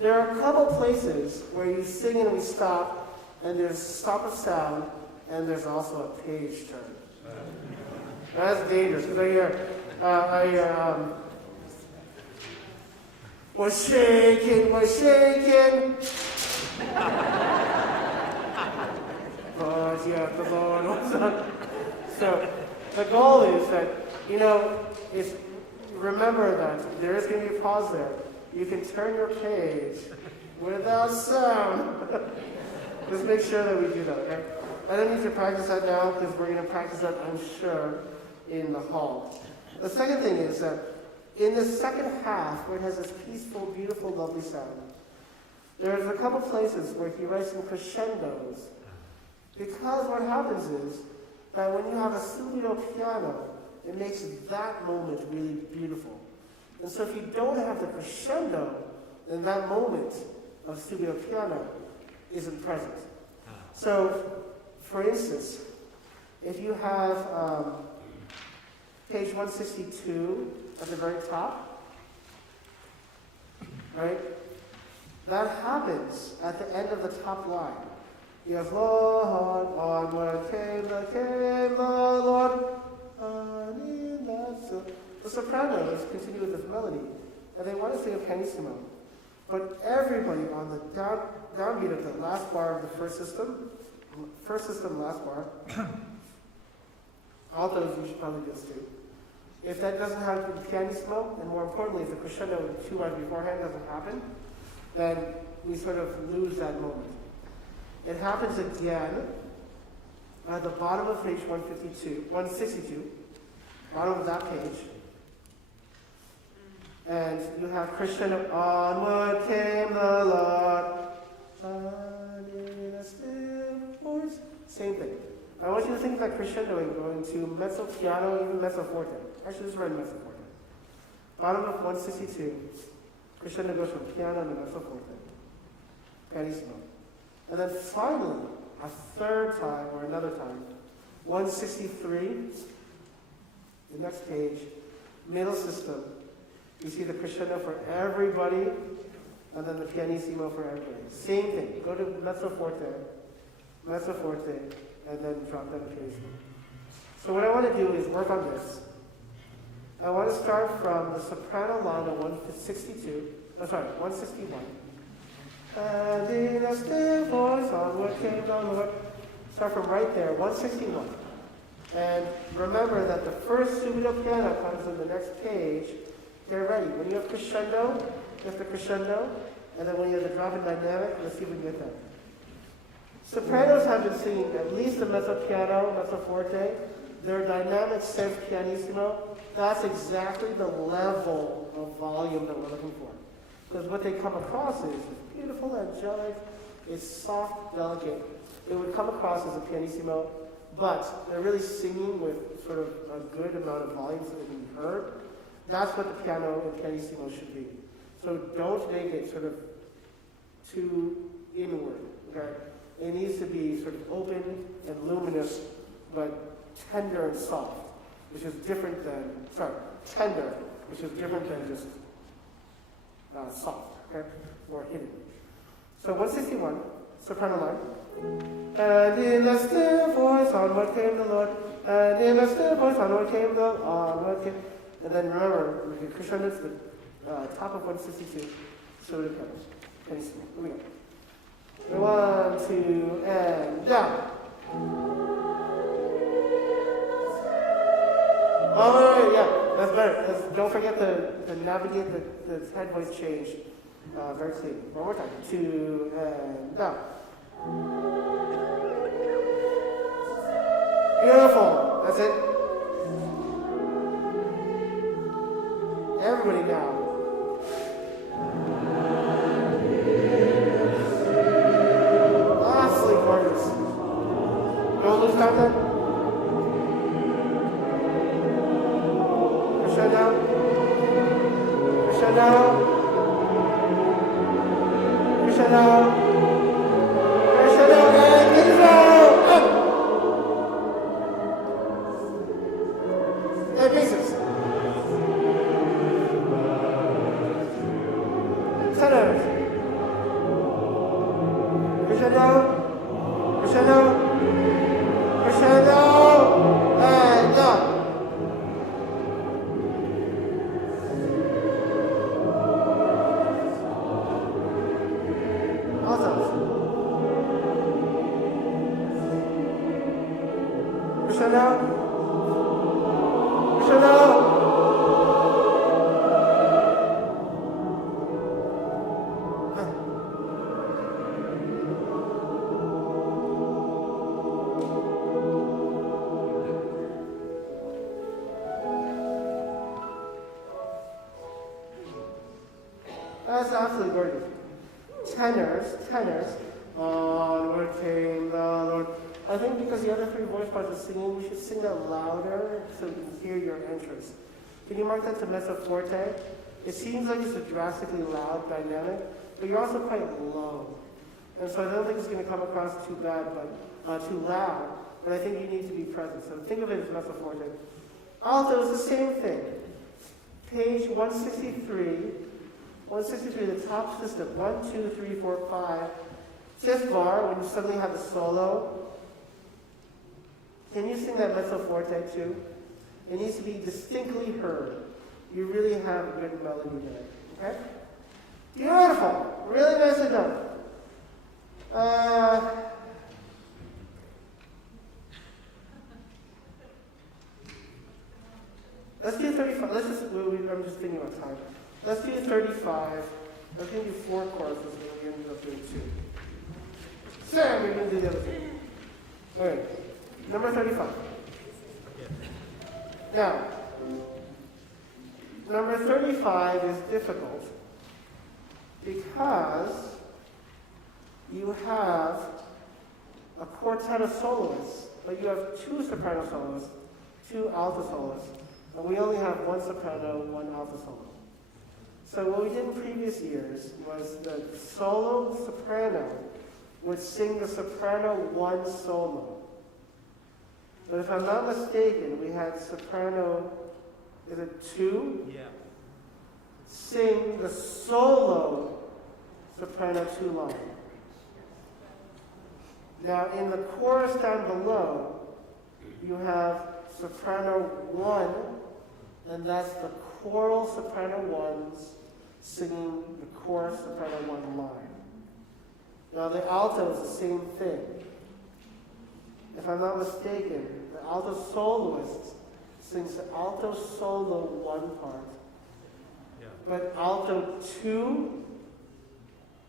There are a couple places where you sing and we stop, and there's stop of sound, and there's also a page turn. That's dangerous, because I hear, we're shaking. But yeah, the Lord was on. So the goal is that, remember that there is going to be a pause there. You can turn your page without sound. Just make sure that we do that, okay? I don't need to practice that now because we're going to practice that, I'm sure, in the hall. The second thing is that in the second half, where it has this peaceful, beautiful, lovely sound, there's a couple places where he writes in crescendos. Because what happens is that when you have a subito piano, it makes that moment really beautiful. And so if you don't have the crescendo, then that moment of subito piano isn't present. So, for instance, if you have page 162 at the very top, right? That happens at the end of the top line. You have, Lord, onward came the Lord, so the sopranos continue with this melody, and they want to sing a pianissimo. But everybody on the downbeat of the last bar of the first system, last bar, altos, you should probably do this too. If that doesn't have the pianissimo, and more importantly, if the crescendo 2 bars beforehand doesn't happen, then we sort of lose that moment. It happens again at the bottom of page 162, bottom of that page. And you have crescendo, onward came the Lord, and in a still voice. Same thing. I want you to think of that crescendo going to mezzo piano, even mezzo forte. Actually, this is right mezzo forte. Bottom of 162, crescendo goes from piano to mezzo forte. Pianissimo. And then finally, a third time or another time, 163, the next page, middle system. You see the crescendo for everybody, and then the pianissimo for everybody. Same thing. Go to mezzo forte, and then drop down the pianissimo. So what I want to do is work on this. I want to start from the soprano line of 161. And in a still voice, onward came the Lord. Start from right there, 161. And remember that the first subito piano comes on the next page. Get ready. When you have crescendo, you have the crescendo. And then when you have the drop in dynamic, let's see if we can get that. Sopranos have been singing at least the mezzo piano, mezzo forte. Their dynamic says pianissimo. That's exactly the level of volume that we're looking for. Because what they come across is beautiful, angelic, it's soft, delicate. It would come across as a pianissimo, but they're really singing with sort of a good amount of volume so they can be heard. That's what the piano and pianissimo should be. So don't make it sort of too inward, okay? It needs to be sort of open and luminous, but tender and soft, which is different than, tender, which is different than just soft, okay, or hidden. So 161, soprano line. And in the still voice, onward came the Lord. And in the still voice, onward came the Lord. And then remember, we can crescendo to the top of 162, so the pianissimo. Here we go. 1, 2, and down. Oh, yeah, that's better. Don't forget to navigate the head voice change very clearly. One more time. 2, and down. Beautiful. That's it. Everybody now. Lastly, gorgeous. Don't lose contact. Crescendo, and intro, up! And pieces. Chanel? Chanel? That's absolutely gorgeous. Tenors. Onward came the Lord. I think because the other three voice parts are singing, we should sing that louder so we can hear your entrance. Can you mark that to mezzo forte? It seems like it's a drastically loud dynamic, but you're also quite low. And so I don't think it's going to come across too bad, but too loud. But I think you need to be present. So think of it as mezzo forte. Alto is the same thing. Page 163. 163, the top system. 1, 2, 3, 4, 5. Fifth bar, when you suddenly have the solo. Can you sing that mezzo forte too? It needs to be distinctly heard. You really have a good melody there. Okay? Beautiful. Really nicely done. Let's do 35. I'm just thinking about time. Let's do 35. I was going to do 4 choruses, but we ended up doing 2. So we're going to do the other 2. All right. Number 35. Now, number 35 is difficult because you have a quartet of soloists, but you have 2 soprano soloists, 2 alto soloists, and we only have 1 soprano, 1 alto solo. So what we did in previous years was the solo soprano would sing the soprano 1 solo. But if I'm not mistaken, we had soprano, is it 2? Yeah. Sing the solo soprano 2 line. Now in the chorus down below, you have soprano 1, and that's the choral soprano 1s singing the chorus soprano 1 line. Now the alto is the same thing. If I'm not mistaken, the alto soloist sings the alto solo 1 part. Yeah. But alto 2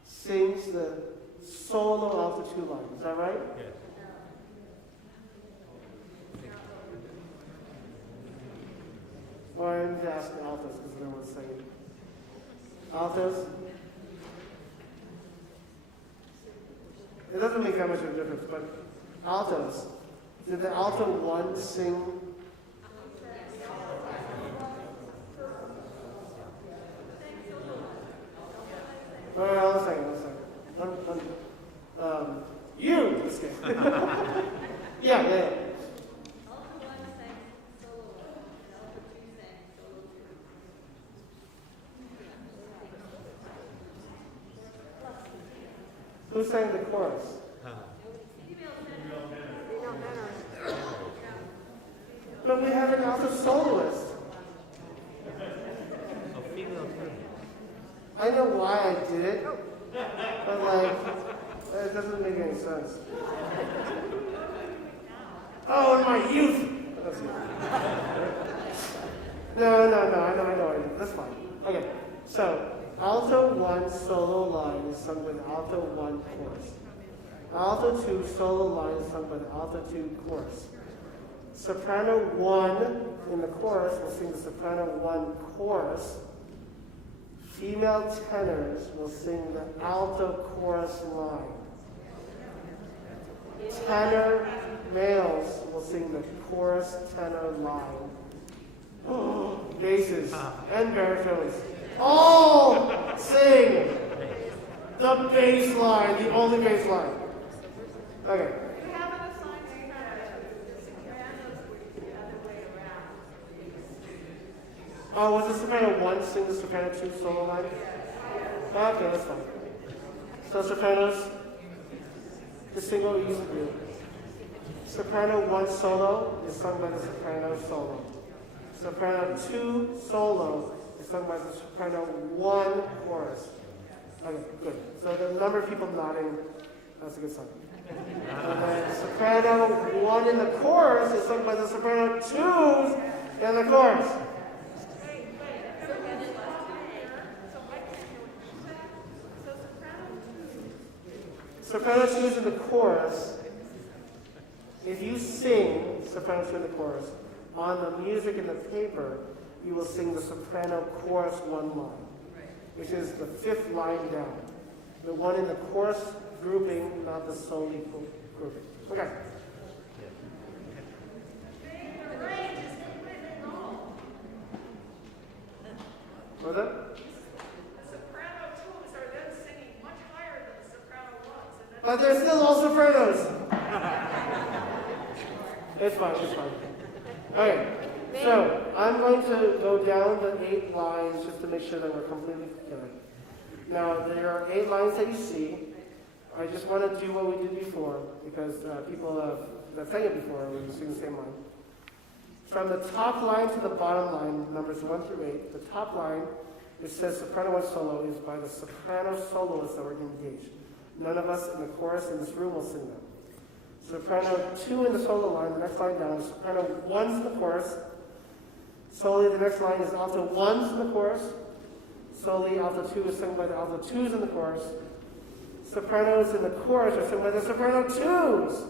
sings the solo alto 2 line. Is that right? Yes. Well, I didn't ask the altos because no one's singing. Altos? It doesn't make that much of a difference, but altos. Did the alto 1 sing? Oh, one second. You! This guy. Yeah. Who sang the chorus? But we have an alto soloist. A female too. I know why I did it, but it doesn't make any sense. Oh, in my youth! No, I know. That's fine. Okay, so alto 1 solo line is sung with alto 1 chorus. Alto 2 solo line is sung with alto 2 chorus. Soprano 1 in the chorus will sing the soprano 1 chorus. Female tenors will sing the alto chorus line. Tenor males will sing the chorus tenor line. Basses and baritones all sing the bass line, the only bass line. Okay. We haven't assigned sopranos. Sopranos would be the other way around. Oh, was the soprano 1 sing the soprano 2 solo line? Okay, that's fine. So sopranos, the single you used to do. Soprano 1 solo is sung by the soprano solo. Soprano 2 solo is sung by the soprano 1 chorus. Okay, good. So the number of people nodding, that's a good sign. And then soprano 1 in the chorus is sung by the soprano 2s in the chorus. Soprano 2s in the chorus. If you sing soprano 2 in the chorus, on the music in the paper, you will sing the soprano chorus 1 line, which is the 5th line down. The one in the chorus grouping, not the soli grouping. Okay. What was that? Soprano twos are then singing much higher than the soprano ones. And then But they're still all sopranos. It's fine, it's fine. Okay, so I'm going to go down the 8 lines just to make sure that we're completely clear. Now, there are 8 lines that you see. I just want to do what we did before, because people that sang it before were singing the same line. From the top line to the bottom line, numbers 1 through 8, the top line, it says soprano 1 solo, is by the soprano soloists that were engaged. None of us in the chorus in this room will sing them. Soprano 2 in the solo line, the next line down, is soprano 1's in the chorus. Soli, the next line is alto 1's in the chorus. Soli, alto 2 is sung by the alto 2's in the chorus. Sopranos in the chorus are sung by the soprano 2's.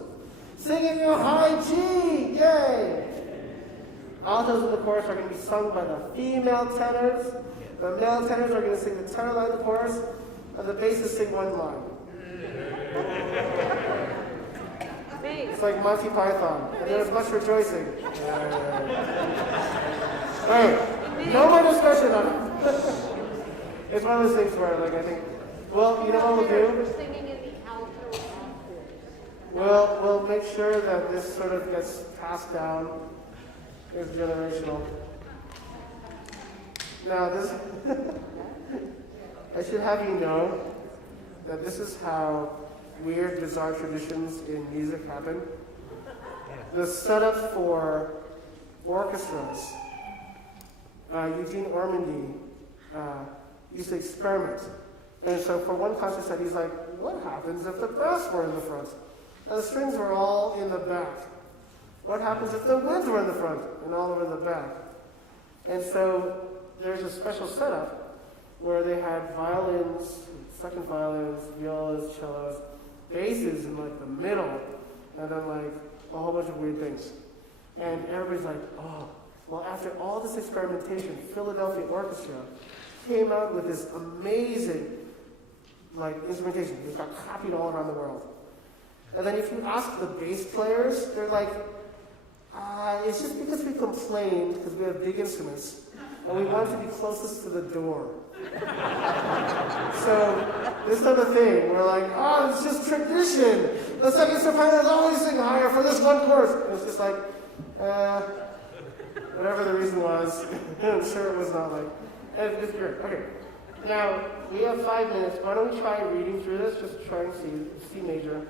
Singing a high G! Yay! Altos in the chorus are going to be sung by the female tenors. The male tenors are going to sing the tenor line of the chorus, and the basses sing 1 line. It's like Monty Python, and there's much rejoicing. All right, no more discussion on it. It's one of those things where, like, I think, well, you know what we'll do? Singing in the alto octave. We'll make sure that this sort of gets passed down. It's generational. Now, this, I should have you know that this is how weird, bizarre traditions in music happen. The setup for orchestras, Eugene Ormandy used to experiment. And so for one concert set, he's like, what happens if the brass were in the front and the strings were all in the back? What happens if the winds were in the front and all over the back? And so there's a special setup where they had violins, second violins, violas, cellos, basses in like the middle, and then like a whole bunch of weird things. And everybody's like, oh, well, after all this experimentation, Philadelphia Orchestra came out with this amazing like instrumentation. It got copied all around the world. And then if you ask the bass players, they're like, it's just because we complained because we have big instruments and we wanted to be closest to the door. So this type of thing, we're like, oh, it's just tradition. The second sopranos always sing higher for this one chorus. And it's just like, whatever the reason was, I'm sure it was not like, it's great. Okay. Now, we have 5 minutes. Why don't we try reading through this? Just try and see C major.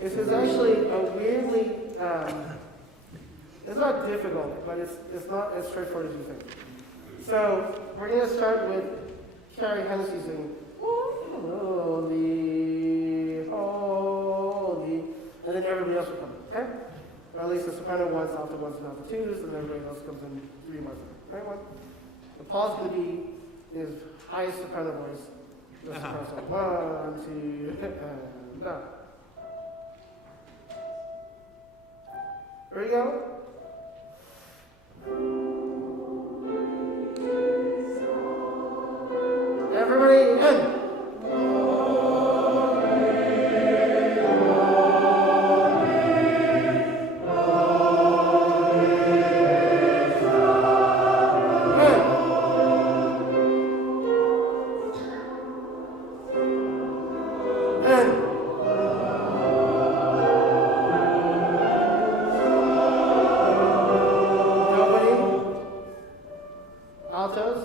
This is actually a weirdly, it's not difficult, but it's not as straightforward as you think. So, we're going to start with Carrie Hennessy singing, holy, holy, and then everybody else will come, okay? Or at least the soprano ones, alto ones, and alto twos, and everybody else comes in 3 bars. Right, one? So Paul's going to be his highest soprano voice. The soprano song. 1, 2, and down. Here we go. Everybody in. Altos.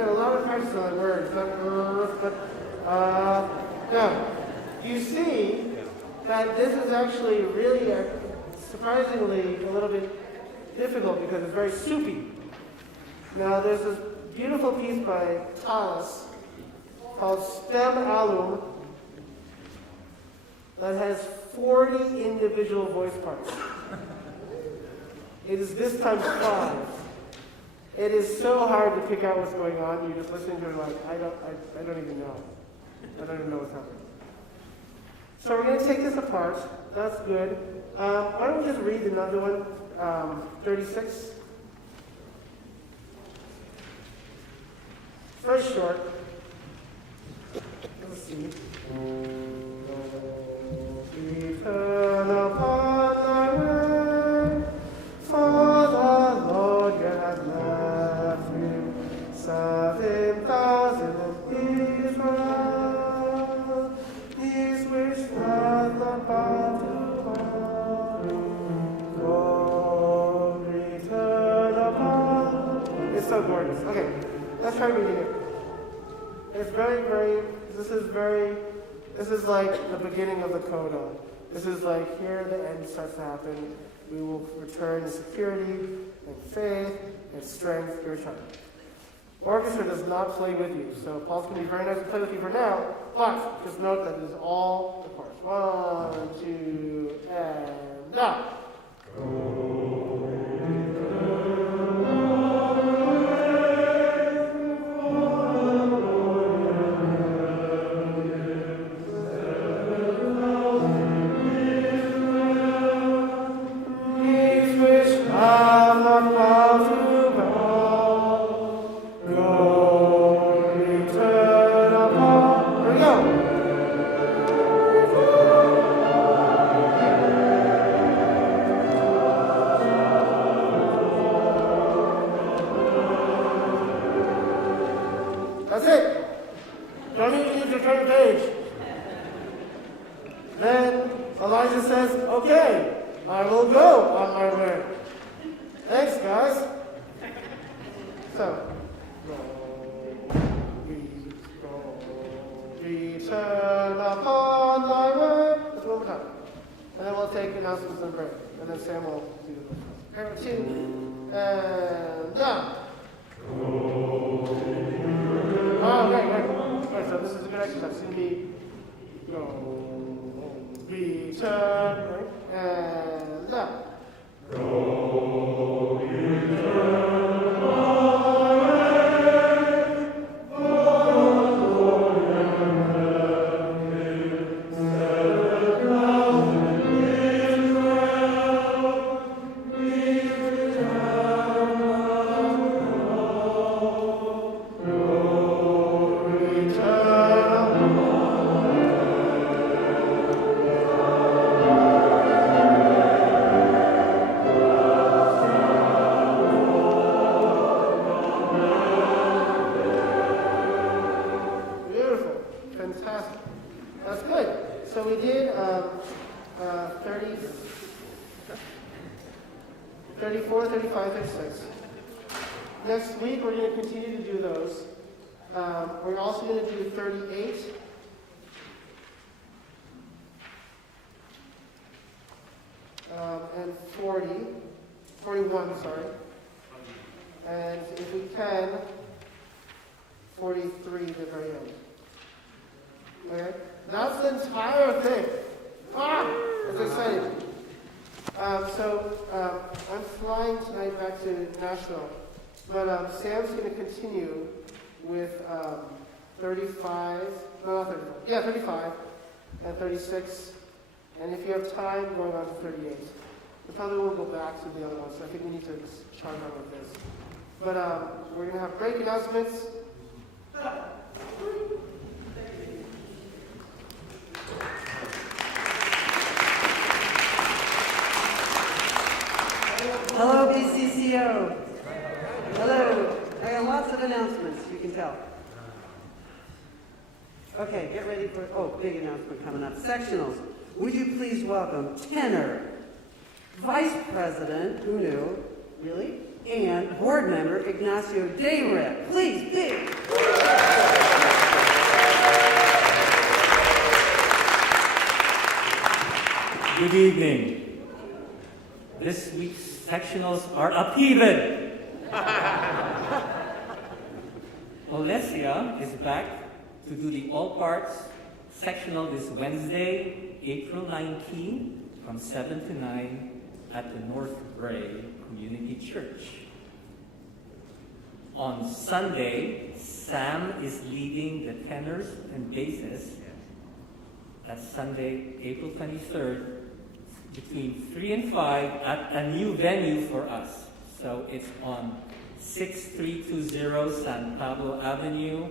get a lot of practice on words, but no. You see that this is actually really surprisingly a little bit difficult because it's very soupy. Now, there's this beautiful piece by Tallis called Stem Alum that has 40 individual voice parts. It is this times 5. It is so hard to pick out what's going on. You're just listening to it like, I don't even know. I don't even know what's happening. So we're going to take this apart. That's good. Why don't we just read another one, 36. It's very short. Let's see. Return upon thy way, for the Lord God left him 7,000 of Israel. His wish was about to go, return upon. It's so gorgeous. Okay, let's try reading it. It's this is like the beginning of the coda. This is like here the end starts to happen. We will return in security and faith and strength your child. Orchestra does not play with you, so Paul's going to be very nice to play with you for now, but just note that it is all the chorus. 1, 2, and now. That's it. Don't even need to turn the page. Then Elijah says, okay, I will go on my way. Thanks, guys. So, return upon thy way. Let's one more time. And then we'll take announcements and break. And then Sam will do the pair 2. And now. Oh, right. So this is a good exercise. It's going to be go, return, right? And now. Go, return. So we did 34, 35, 36. Next week we're going to continue to do those. We're also going to do 38. And 41, sorry. And if we can, 43 at the very end. Okay? That's the entire thing. That's exciting. I'm flying tonight back to Nashville, but Sam's going to continue with 35, no, not 35, yeah, 35 and 36, and if you have time, going on to 38. We probably won't go back to the other ones, so I think we need to chart on with this. But we're going to have break announcements. Hello, BCCO. Hello. I got lots of announcements, you can tell. Okay, get ready for, big announcement coming up. Sectionals. Would you please welcome tenor, vice president, who knew, really? and board member Ignacio Dayret. Please, big. Good evening. This week's sectionals are upheaven. Olesia is back to do the all parts sectional this Wednesday, April 19, from 7 to 9 at the North Bray Community Church. On Sunday, Sam is leading the tenors and basses. That's Sunday, April 23rd, between 3 and 5 at a new venue for us. So it's on 6320 San Pablo Avenue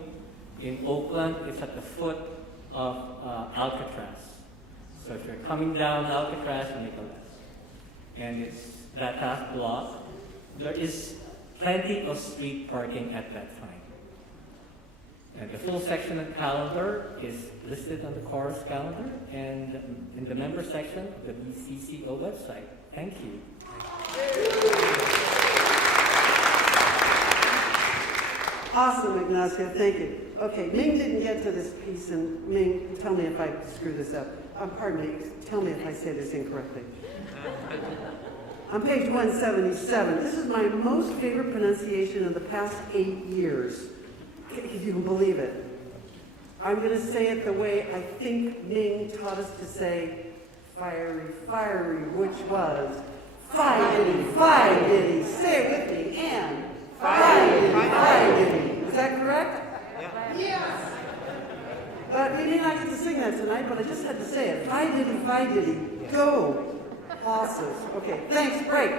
in Oakland. It's at the foot of Alcatraz. So if you're coming down Alcatraz, you make a left. And it's that half block. There is plenty of street parking at that time. And the full section of calendar is listed on the chorus calendar and in the member section of the BCCO website. Thank you. Awesome, Ignacio. Thank you. Okay, Ming didn't get to this piece, and Ming, tell me if I screw this up. Pardon me. Tell me if I say this incorrectly. On page 177, this is my most favorite pronunciation of the past 8 years. If you can believe it. I'm going to say it the way I think Ming taught us to say fiery, fiery, which was fi-diddy, fi-diddy. Say it with me, and fi-diddy, fi-diddy. Is that correct? Yeah. Yes. But we did not get to sing that tonight, but I just had to say it. Fi-diddy, fi-diddy. Go. Horses. Okay, thanks, break.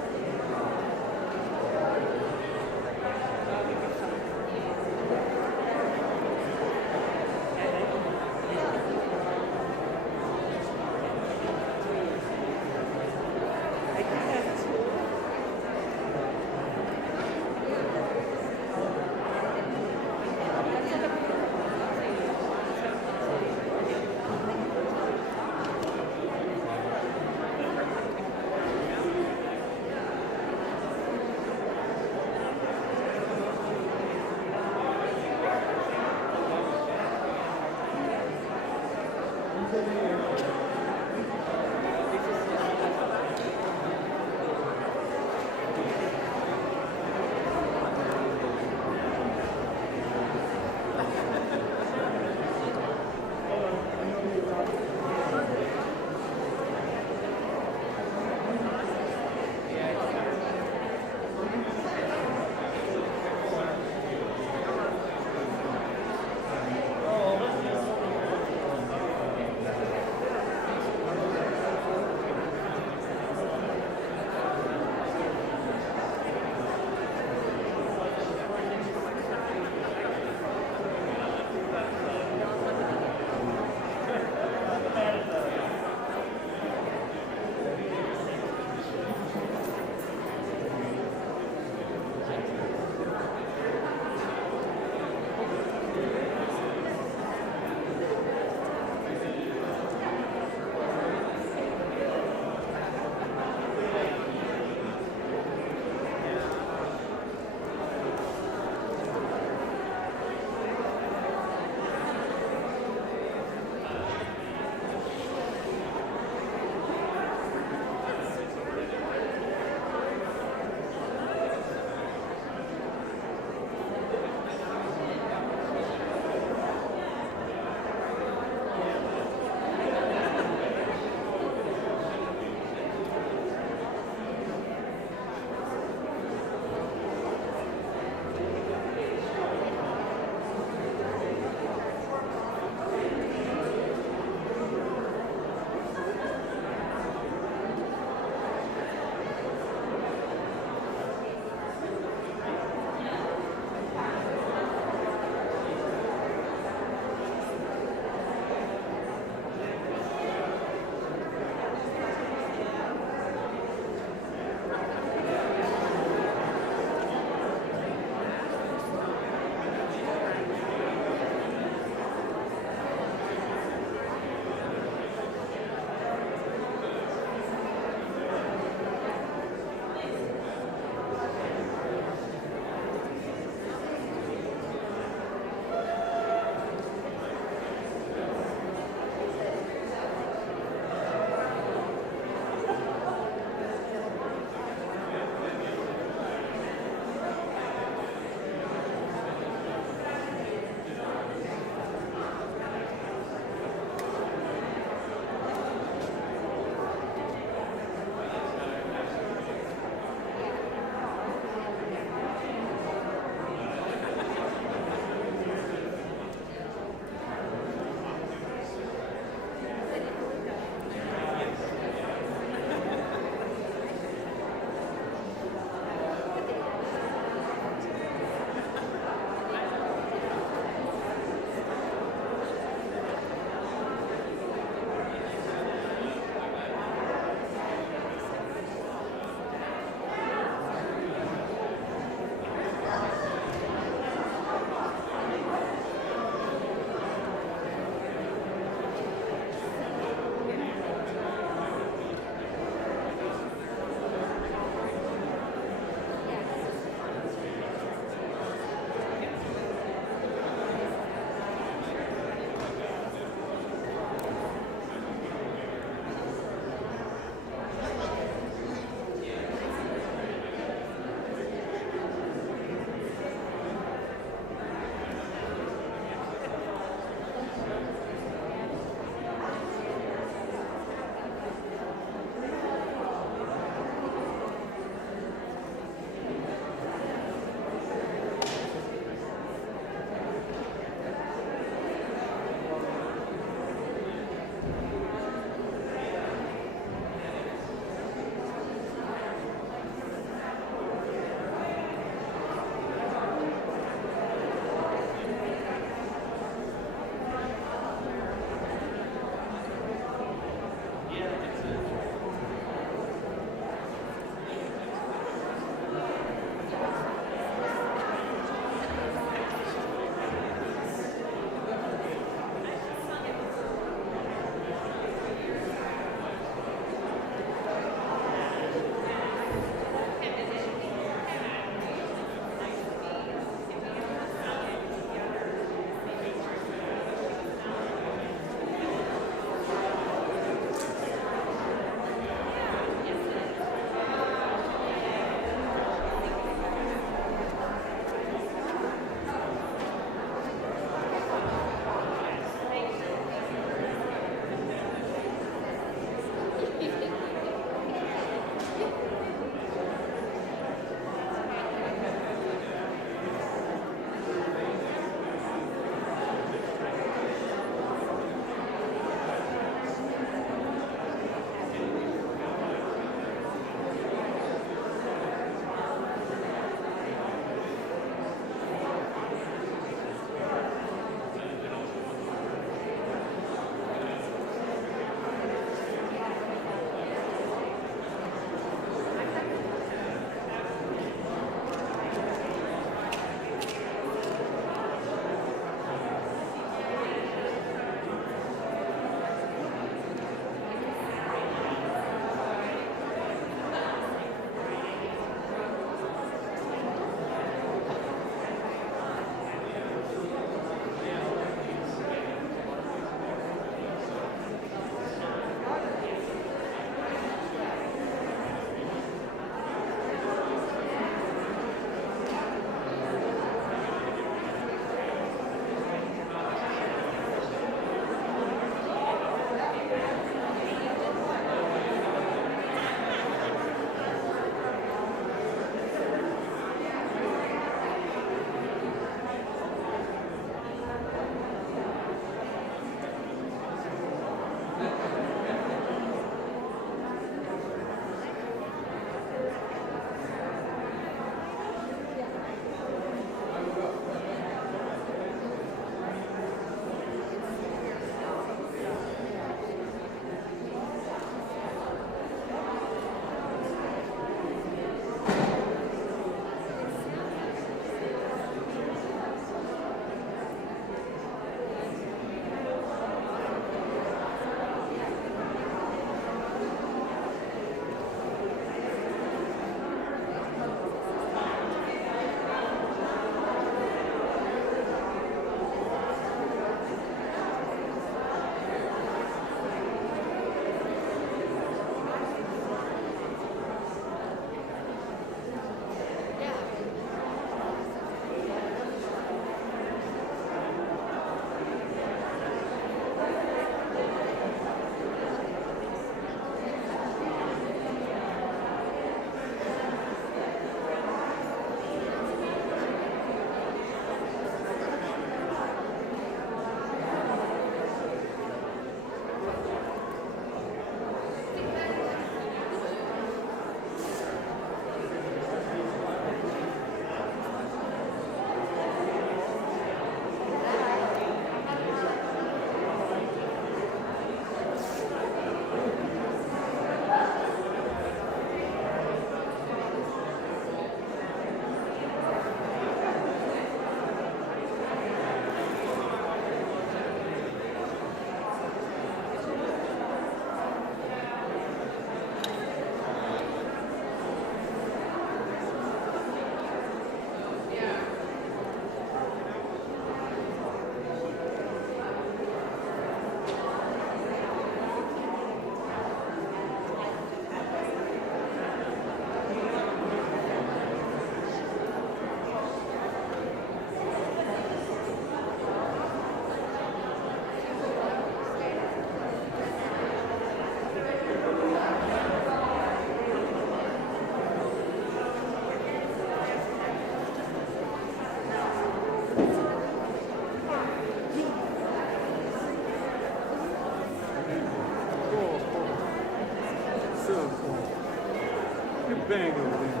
bang over there.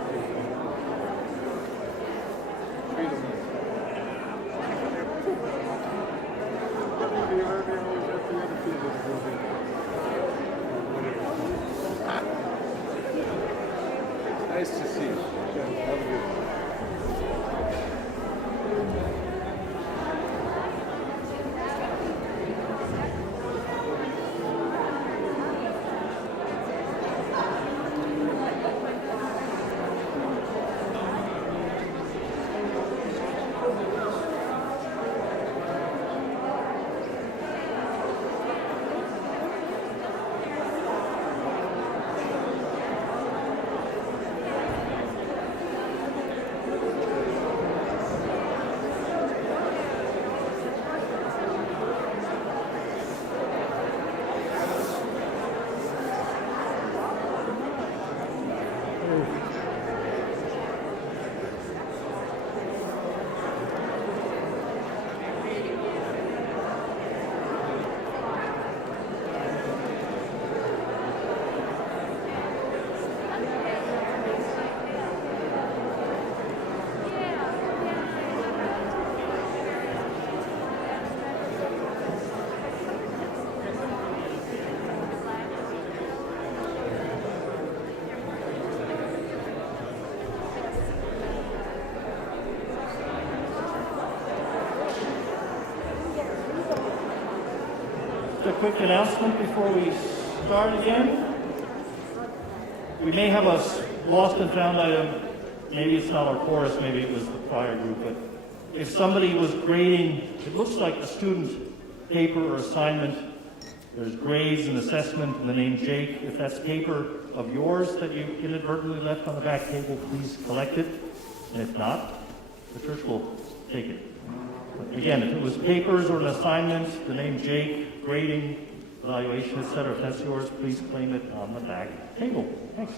Nice to see you. Have a good one. A quick announcement before we start again. We may have a lost and found item. Maybe it's not our chorus, maybe it was the choir group, but if somebody was grading, it looks like a student paper or assignment. There's grades and assessment and the name Jake. If that's paper of yours that you inadvertently left on the back table, please collect it. And if not, the church will take it. But again, if it was papers or an assignment, the name Jake, grading, evaluation, etc., if that's yours, please claim it on the back table. Thanks.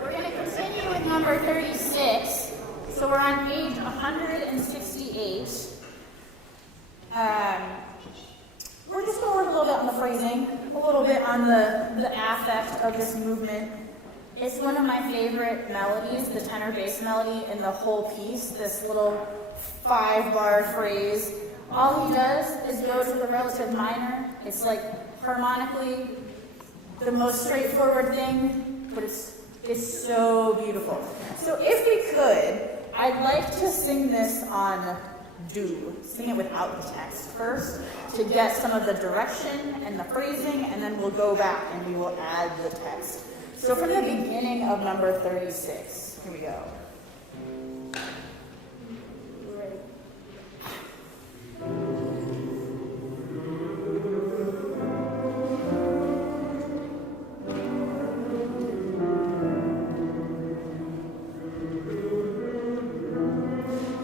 We're going to continue with number 36. So we're on page 168. phrasing, a little bit on the affect of this movement. It's one of my favorite melodies, the tenor bass melody in the whole piece, this little 5-bar phrase. All he does is go to the relative minor. It's like harmonically the most straightforward thing, but it's so beautiful. So if we could, I'd like to sing this on do. Sing it without the text first to get some of the direction and the phrasing, and then we'll go back and we will add the text. So from the beginning of number 36, here we go. Ready?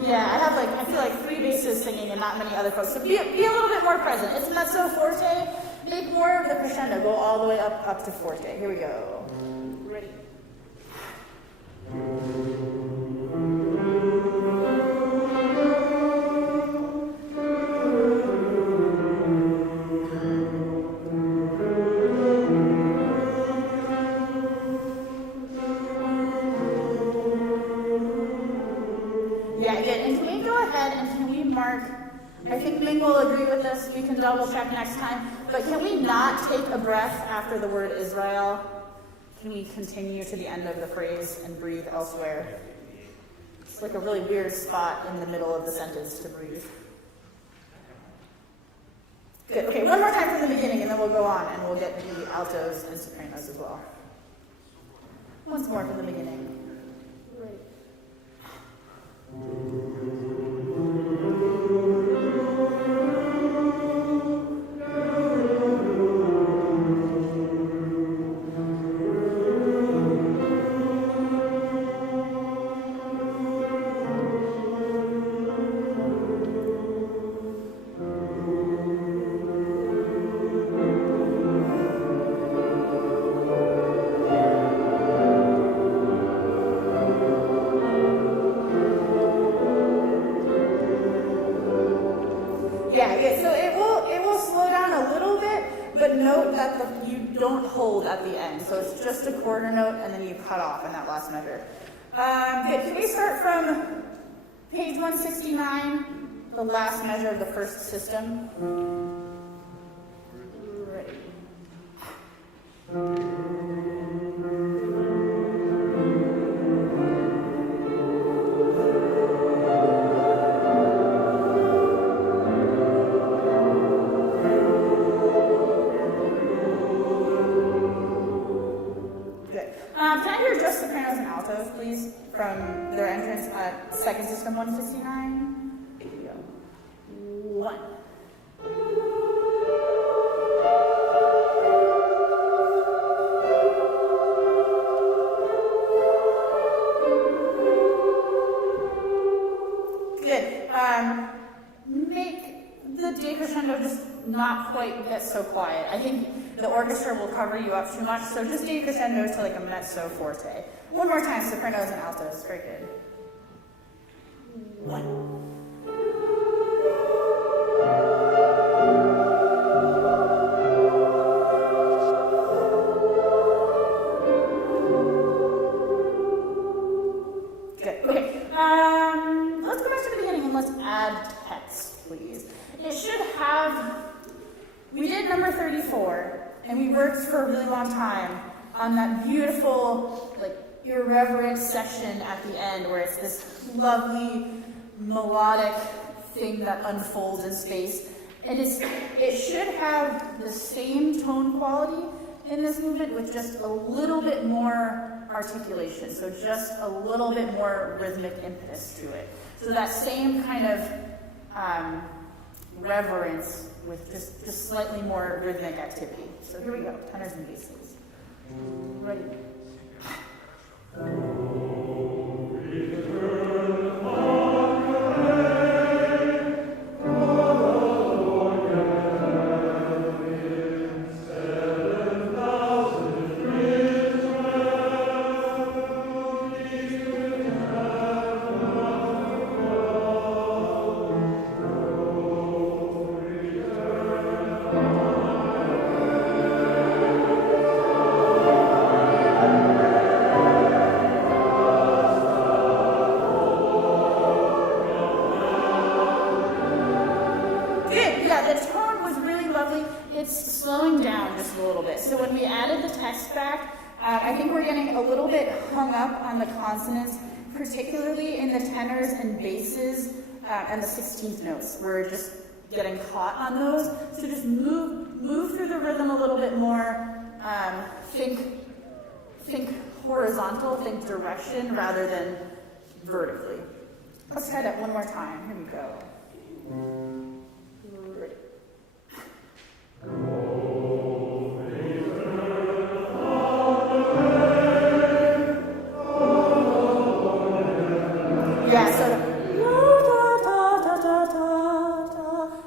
Yeah, I feel like 3 basses singing and not many other folks. So be a little bit more present. It's mezzo forte. Make more of the crescendo. Go all the way up to forte. Here we go. Ready? Yeah, good. And can we go ahead and can we mark, I think Ming will agree with this, we can double check next time, but can we not take a breath after the word Israel? Can we continue to the end of the phrase and breathe elsewhere? It's like a really weird spot in the middle of the sentence to breathe. Good. Okay, one more time from the beginning, and then we'll go on, and we'll get the altos and sopranos as well. Once more from the beginning. Right. At the end, so it's just a quarter note and then you cut off in that last measure. Good. Can we start from page 169, the last measure of the first system? Ready. Please, from their entrance at second system 169. Here we go. 1. Good. Make the decrescendo just not quite get so quiet. I think the orchestra will cover you up too much, so just decrescendo to like a mezzo forte. One more time, sopranos and altos. Very good. 1. Good. Okay. Let's go back to the beginning and let's add text, please. It should have. We did number 34, and we worked for a really long time on that beautiful, like, irreverent section at the end where it's this lovely melodic thing that unfolds in space. And it should have the same tone quality in this movement with just a little bit more articulation, so just a little bit more rhythmic impetus to it. So that same kind of reverence with just slightly more rhythmic activity. So here we go, tenors and basses. Ready? yeah, the tone was really lovely. It's slowing down just a little bit. So when we added the text back, I think we're getting a little bit hung up on the consonants, particularly in the tenors and basses and the 16th notes. We're just getting caught on those. So just move through the rhythm a little bit more. Think horizontal, think direction rather than vertically. Let's try that one more time. Here we go. Ready. Yeah, so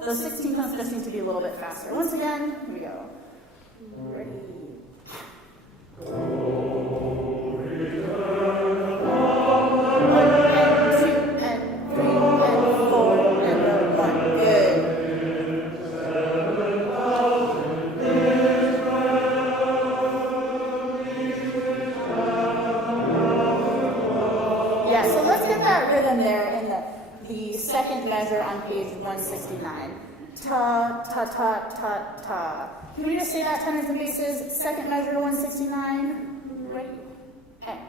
the 16th notes just need to be a little bit faster. Once again, here we go. Ready. There in the second measure on page 169. Ta, ta, ta, ta, ta. Can we just say that, tenors and basses? Second measure, 169. Ready? And.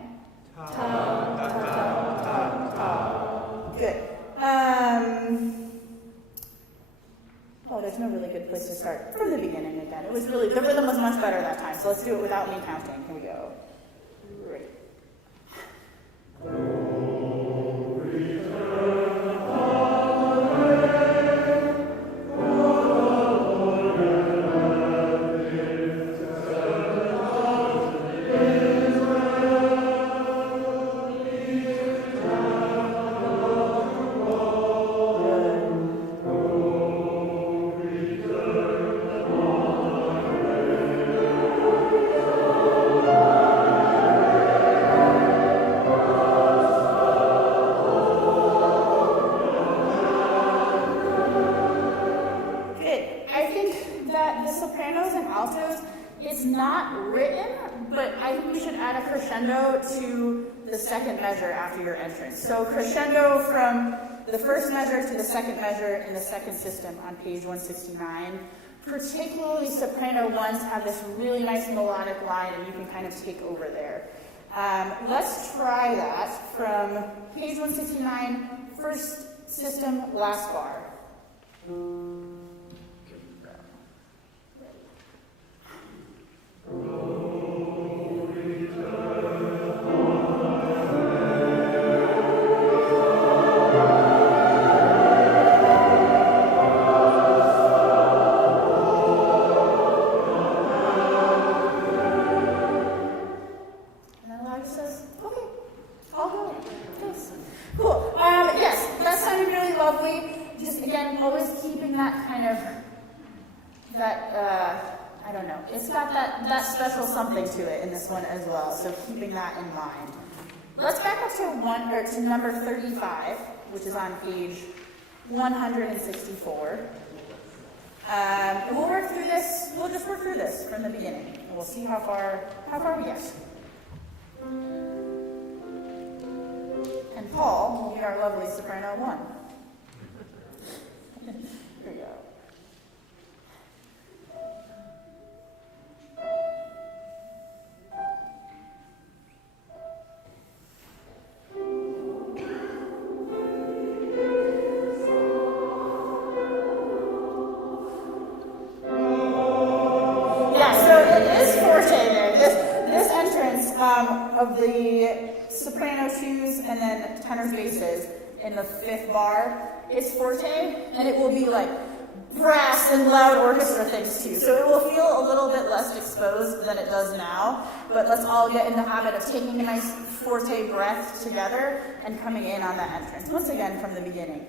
Ta, ta, ta, ta, ta. Good. Oh, there's no really good place to start. From the beginning again. It was really, the rhythm was much better that time, so let's do it without me counting. Here we go. Ready. To the second measure after your entrance. So crescendo from the first measure to the second measure in the second system on page 169. Particularly soprano ones have this really nice melodic line and you can kind of take over there. Let's try that from page 169, first system, last bar. It's got that special something to it in this one as well, so keeping that in mind. Let's back up to number 35, which is on page 164. And we'll work through this. We'll just work through this from the beginning, and we'll see how far we get. And Paul will be our lovely soprano one. Here we go. Of the soprano twos and then tenors basses in the fifth bar, it's forte, and it will be like brass and loud orchestra things too. So it will feel a little bit less exposed than it does now, but let's all get in the habit of taking a nice forte breath together and coming in on that entrance. Once again, from the beginning.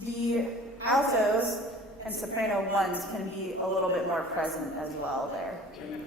The altos and soprano ones can be a little bit more present as well there. Here we go.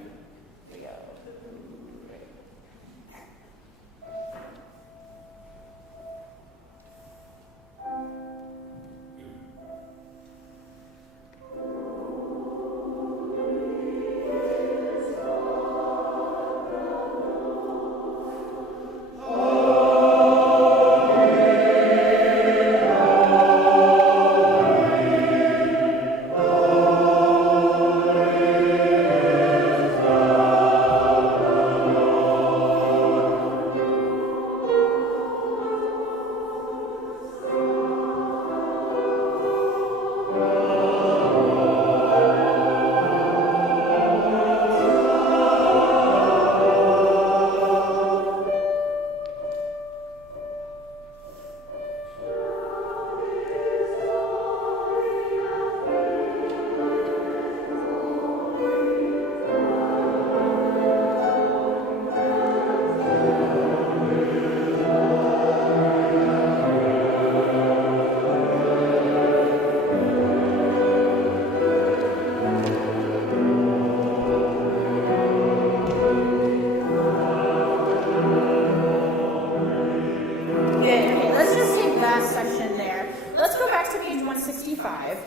165.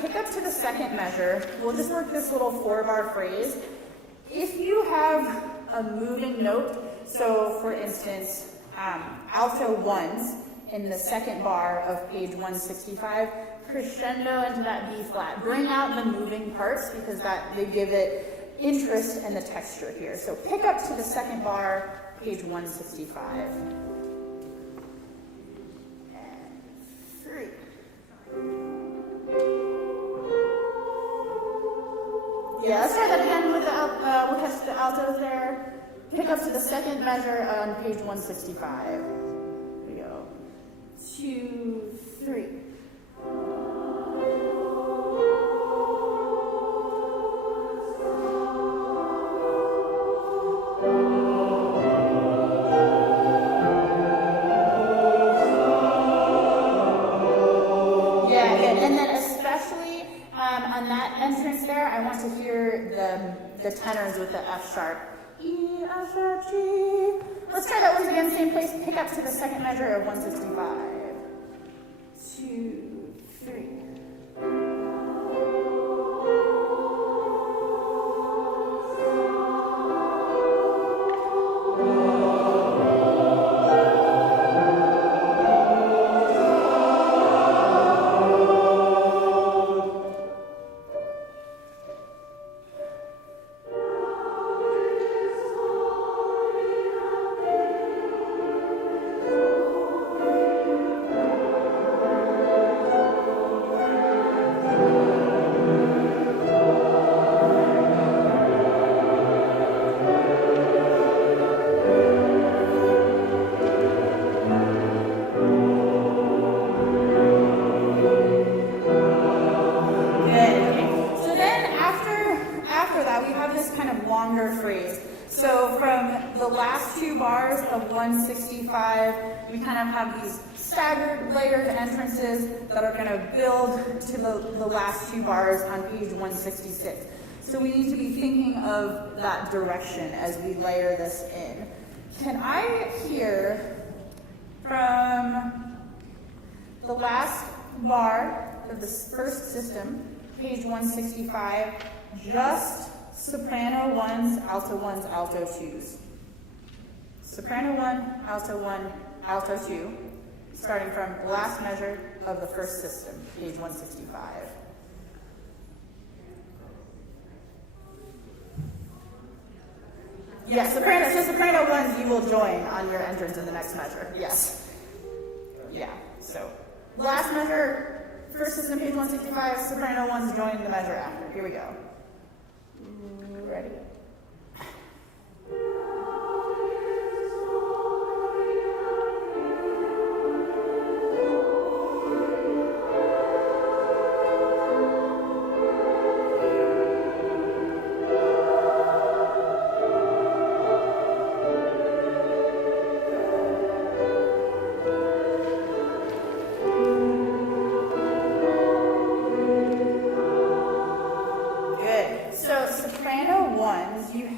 Pick up to the second measure. We'll just work this little 4-bar phrase. If you have a moving note, so for instance, alto ones in the second bar of page 165, crescendo into that B flat. Bring out the moving parts because they give it interest and the texture here. So pick up to the second bar, page 165. And 3. Yeah, let's try that again with we'll catch the altos there. Pick up to the second measure on page 165. Here we go. 2, 3. Yeah, good. And then especially on that entrance there, I want to hear the tenors with the F sharp. E, F sharp, G. Let's try that once again, same place. Pick up to the second measure of 165. 2, 3. So from the last 2 bars of 165, we kind of have these staggered layered entrances that are going to build to the last 2 bars on page 166. So we need to be thinking of that direction as we layer this in. Can I hear from the last bar of this first system, page 165, just soprano 1s, alto 1s, alto 2s. Soprano 1, alto 2, starting from the last measure of the first system, page 165. Yes, soprano 1s you will join on your entrance in the next measure. Yes. Yeah, so last measure, first system, page 165, soprano 1s join the measure after. Here we go. Ready?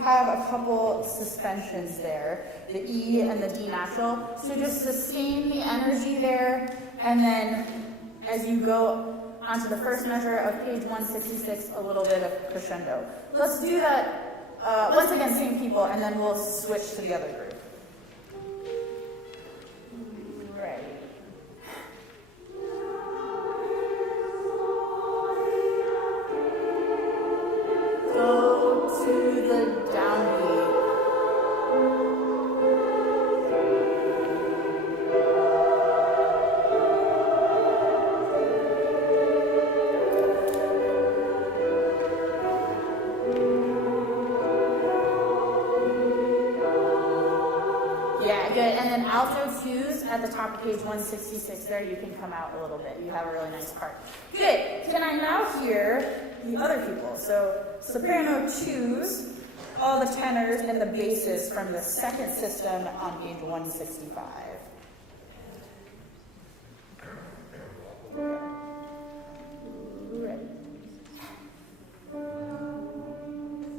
A couple suspensions there, the E and the D natural. So just sustain the energy there, and then as you go onto the first measure of page 166, a little bit of crescendo. Let's do that once again, same people, and then we'll switch to the other group. Ready. Go to the downbeat. Yeah, good. And then alto 2s at the top of page 166 there, you can come out a little bit. You have a really nice part. Good. Can I now hear the other people? So soprano 2s, all the tenors and the basses from the second system on page 165. Ready?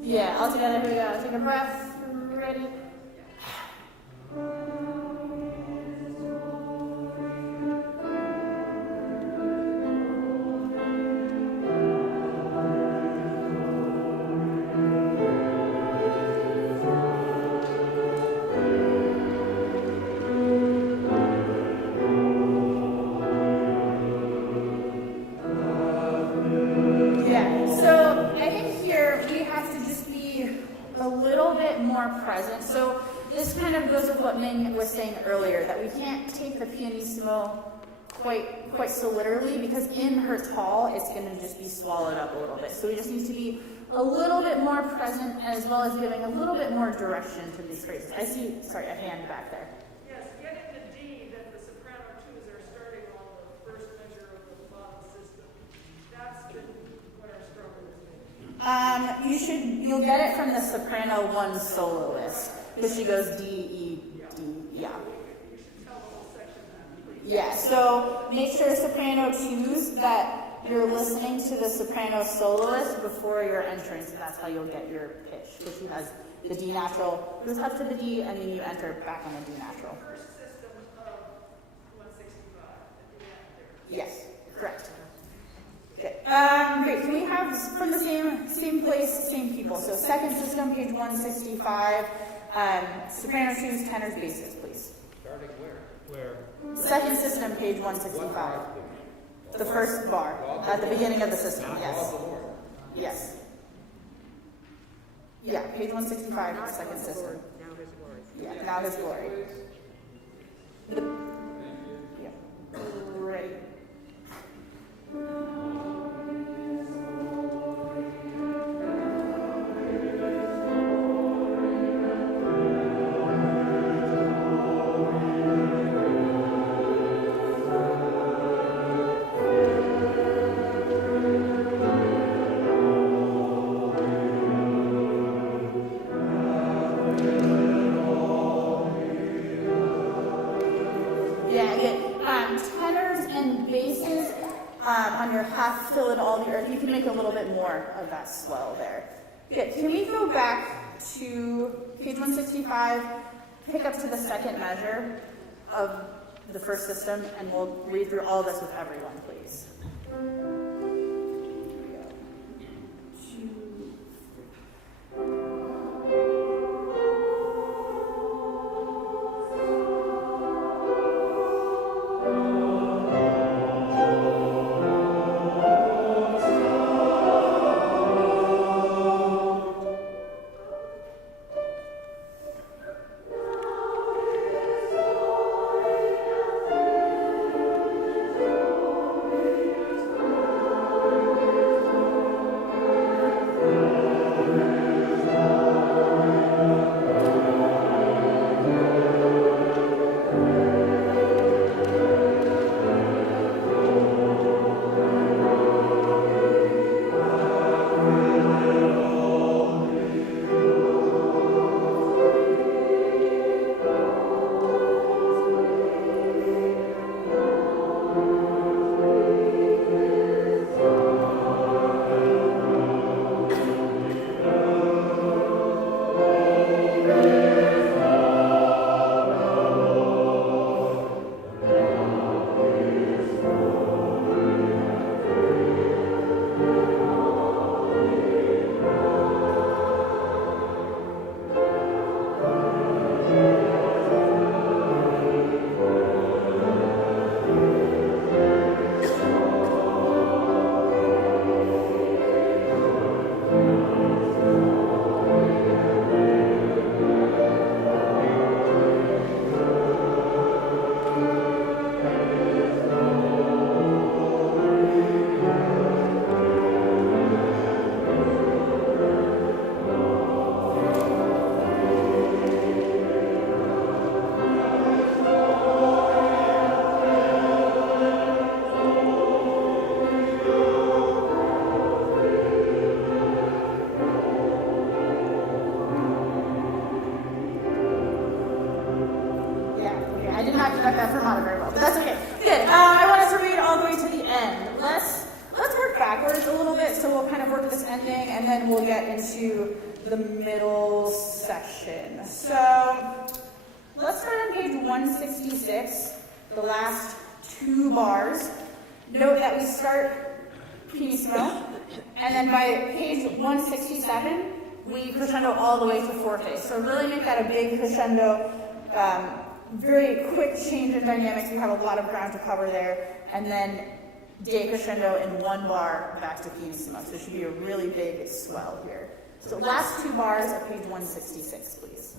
Yeah, all together. Here we go. Take a breath. Ready? So I think here we have to just be a little bit more present. So this kind of goes with what Ming was saying earlier, that we can't take the pianissimo quite so literally, because in her tall, it's going to just be swallowed up a little bit. So we just need to be a little bit more present, as well as giving a little bit more direction to these phrases. I see, sorry, a hand back there. Yes, get into D that the soprano twos are starting on the first measure of the bottom system. That's been what our struggle has been. You'll get it from the soprano one soloist, because she goes D, E, D, yeah. You should tell the whole section that. Yeah, so make sure soprano twos that you're listening to the soprano soloist before you're entering, so that's how you'll get your pitch. So she has the D natural, goes up to the D, and then you enter back on the D natural. First system of 165 at the end there. Yes, correct. Okay, great. Can we have from the same place, same people? So second system, page 165, soprano twos, tenors, basses, please. Starting where? Second system, page 165. The first bar at the beginning of the system, yes. Yes. Yeah, page 165, second system. Now his glory. Yeah, now his glory. Yeah. Great. Tenors and basses on your half fill in all the earth. You can make a little bit more of that swell there. Good. Can we go back to page 165, pick up to the second measure of the first system, and we'll read through all this with everyone, please. And then we'll get into the middle section. So let's start on page 166, the last two bars. Note that we start pianissimo, and then by page 167, we crescendo all the way to forte. So really make that a big crescendo, very quick change in dynamics. We have a lot of ground to cover there. And then decrescendo in one bar back to pianissimo. So it should be a really big swell here. So last 2 bars of page 166, please.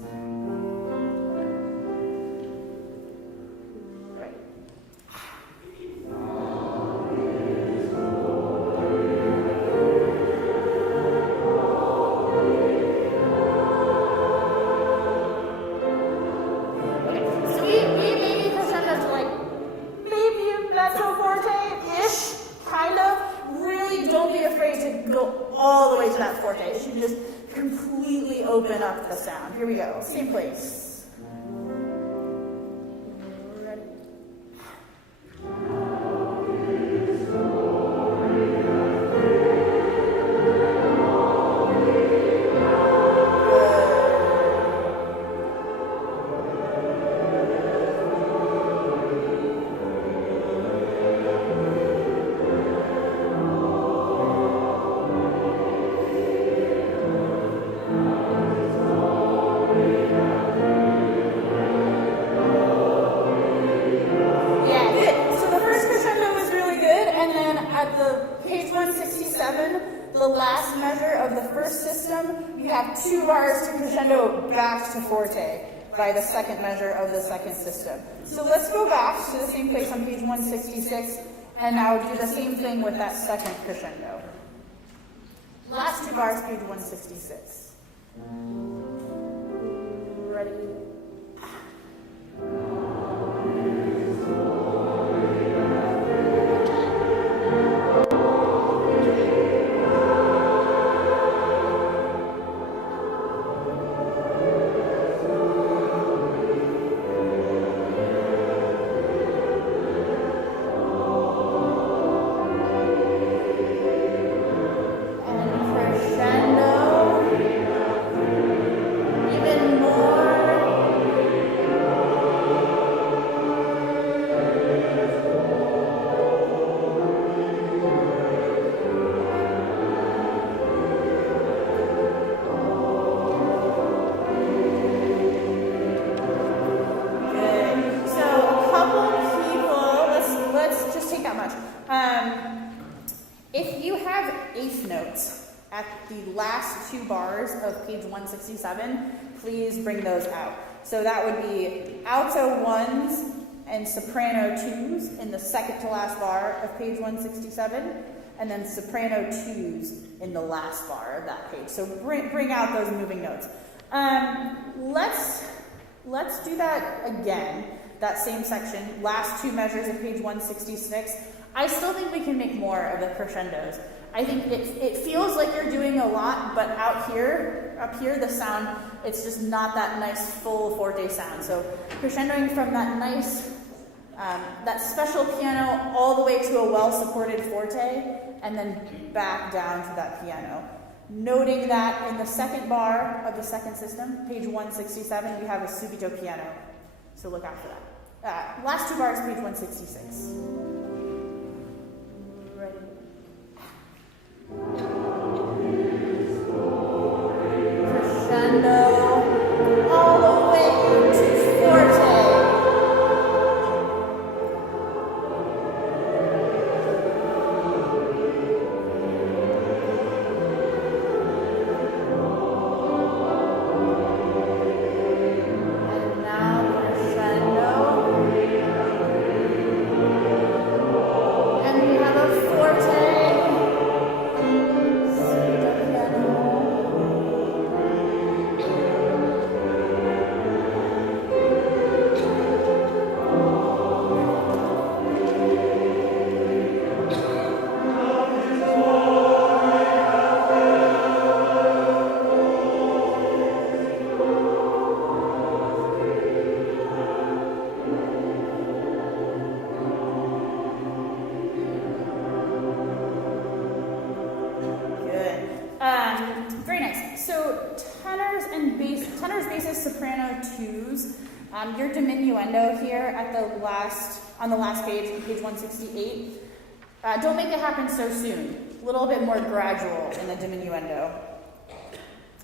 Right. Okay, so we maybe crescendo to like maybe a mezzo forte-ish, kind of. Really don't be afraid to go all the way to that forte. It should just completely open up the sound. Here we go. Same place. Ready? Yeah, good. So the first crescendo was really good, and then at the page 167, the last measure of the first system, you have 2 bars to crescendo back to forte by the second measure of the second system. So let's go back to the same place on page 166, and now do the same thing with that second crescendo. Last 2 bars, page 166. Ready? And crescendo, even more. Good. So a couple people, let's just take that much. If you have eighth notes at the last 2 bars of page 167, please bring those out. So that would be alto 1s and soprano 2s in the second to last bar of page 167, and then soprano 2s in the last bar of that page. So bring out those moving notes. Let's do that again, that same section, last 2 measures of page 166. I still think we can make more of the crescendos. I think it feels like you're doing a lot, but up here, the sound, it's just not that nice full forte sound. So crescendoing from that nice, that special piano all the way to a well-supported forte, and then back down to that piano. Noting that in the second bar of the second system, page 167, we have a subito piano. So look out for that. Last 2 bars, page 166. Ready? Crescendo all the way to forte. And now crescendo. And we have a forte. Very nice. So tenors, basses, soprano 2s. Your diminuendo here at on the last page, page 168. Don't make it happen so soon. A little bit more gradual in the diminuendo.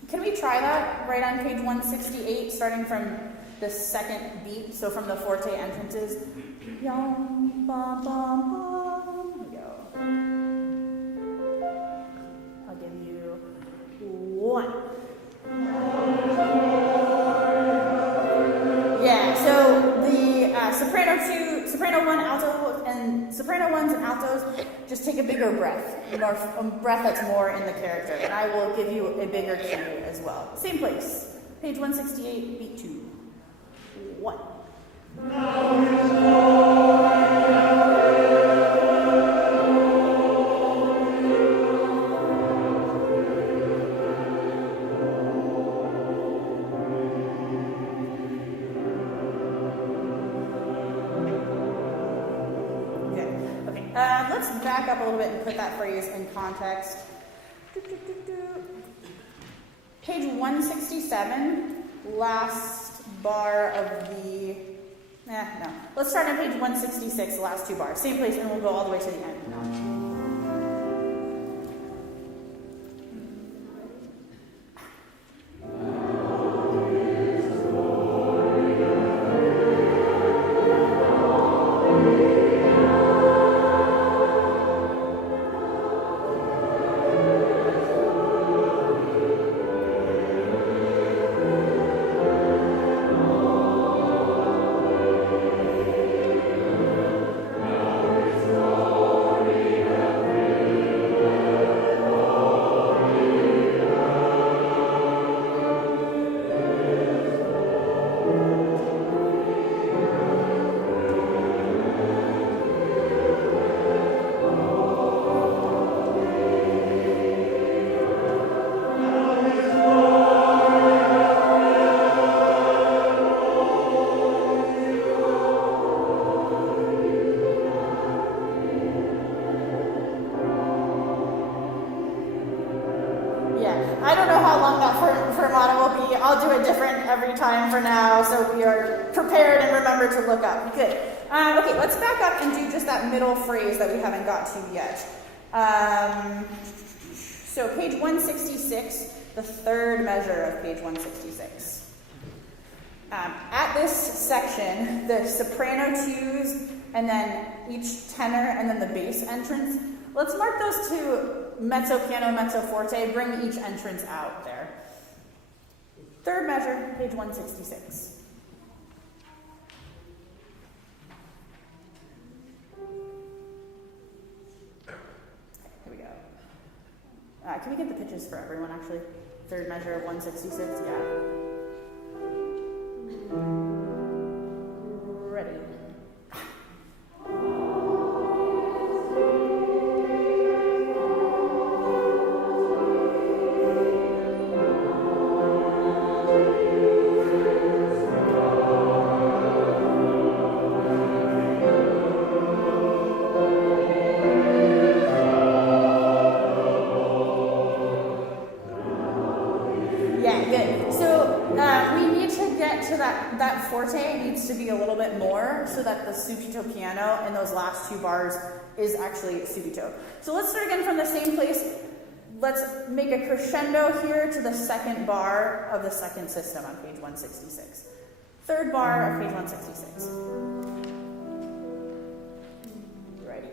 Can we try that right on page 168, starting from the second beat, so from the forte entrances? Yum, bum, bum, bum. Here we go. soprano ones and altos just take a bigger breath, a breath that's more in the character. And I will give you a bigger cue as well. Same place, page 168, beat 2. 1. Let's back up a little bit and put that phrase in context. Page 167, last bar of the... no. Let's start on page 166, the last 2 bars. Same place, and we'll go all the way to the end now. I don't know how long that fermata will be. I'll do it different every time for now, so we are prepared and remember to look up. Good. Okay, let's back up and do just that middle phrase that we haven't got to yet. So page 166, the third measure of page 166. At this section, the soprano twos, and then each tenor, and then the bass entrance, let's mark those two mezzo piano, mezzo forte, bring each entrance out there. Third measure, page 166. Here we go. Can we get the pitches for everyone, actually? Third measure of 166, yeah. Ready. That forte needs to be a little bit more so that the subito piano in those last 2 bars is actually subito. So let's start again from the same place. Let's make a crescendo here to the second bar of the second system on page 166. Third bar of page 166. Ready.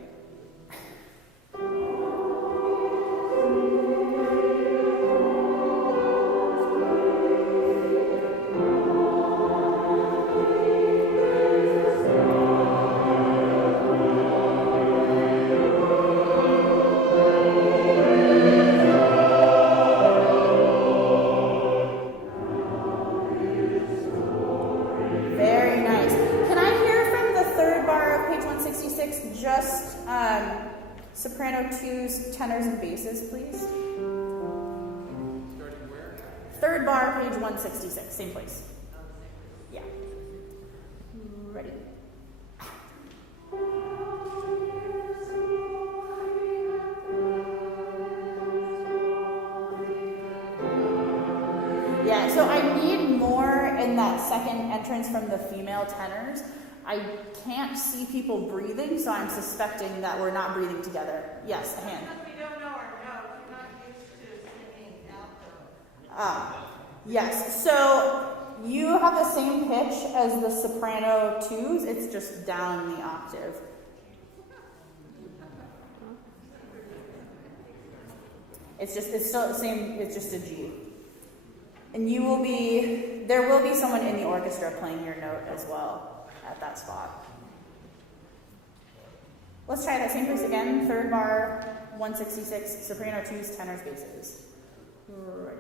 Just soprano twos, tenors, and basses, please. Starting where? Third bar, page 166, same place. Yeah. Ready. Yeah, so I need more in that second entrance from the female tenors. I can't see people breathing, so I'm suspecting that we're not breathing together. Yes, a hand. Because we don't know our notes, we're not used to singing alto. Yes, so you have the same pitch as the soprano twos, it's just down the octave. It's still the same, it's just a G. And there will be someone in the orchestra playing your note as well at that spot. Let's try that same place again. Third bar, 166, soprano 2s, tenors, basses. Ready.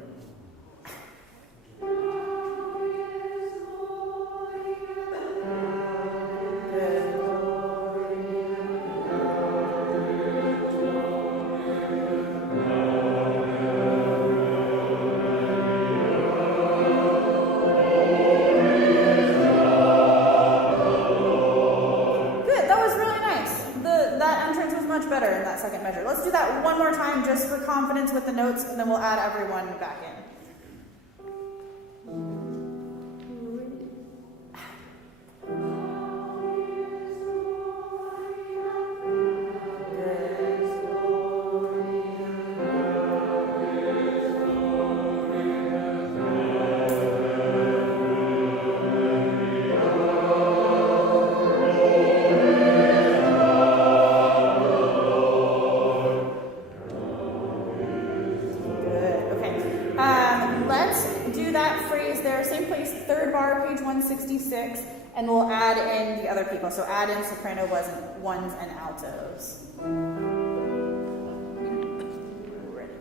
Better in that second measure. Let's do that one more time just for confidence with the notes, and then we'll add everyone back in. And we'll add in the other people. So add in soprano ones and altos. Ready.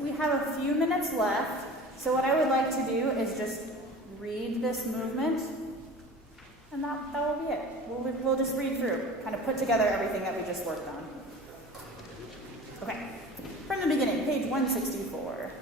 We have a few minutes left, so what I would like to do is just read this movement, and that will be it. We'll just read through, kind of put together everything that we just worked on. Okay, from the beginning, page 164.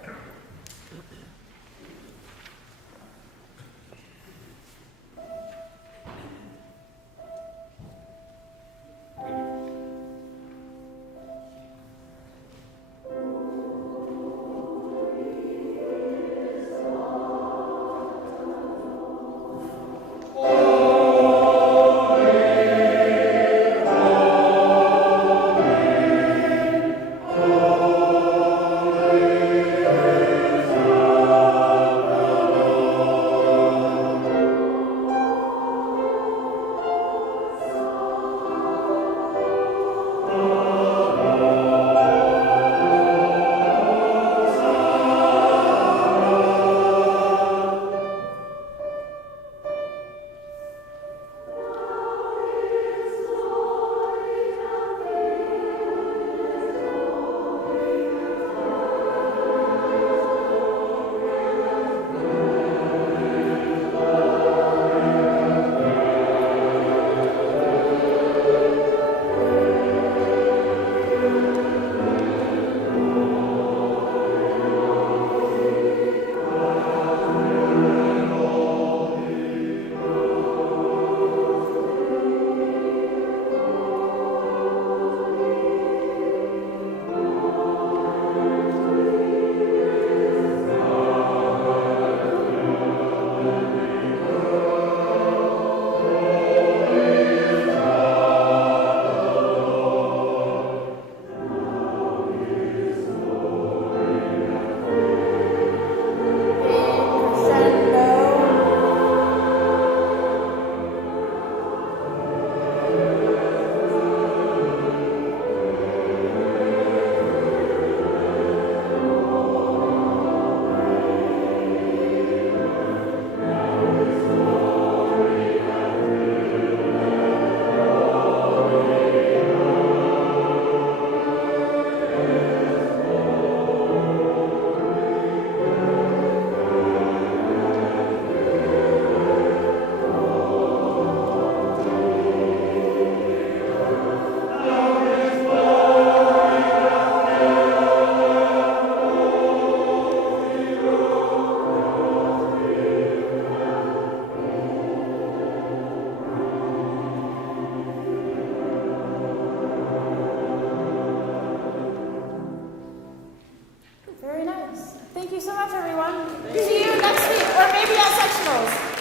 Thank you so much, everyone. See you next week, or maybe at sectionals.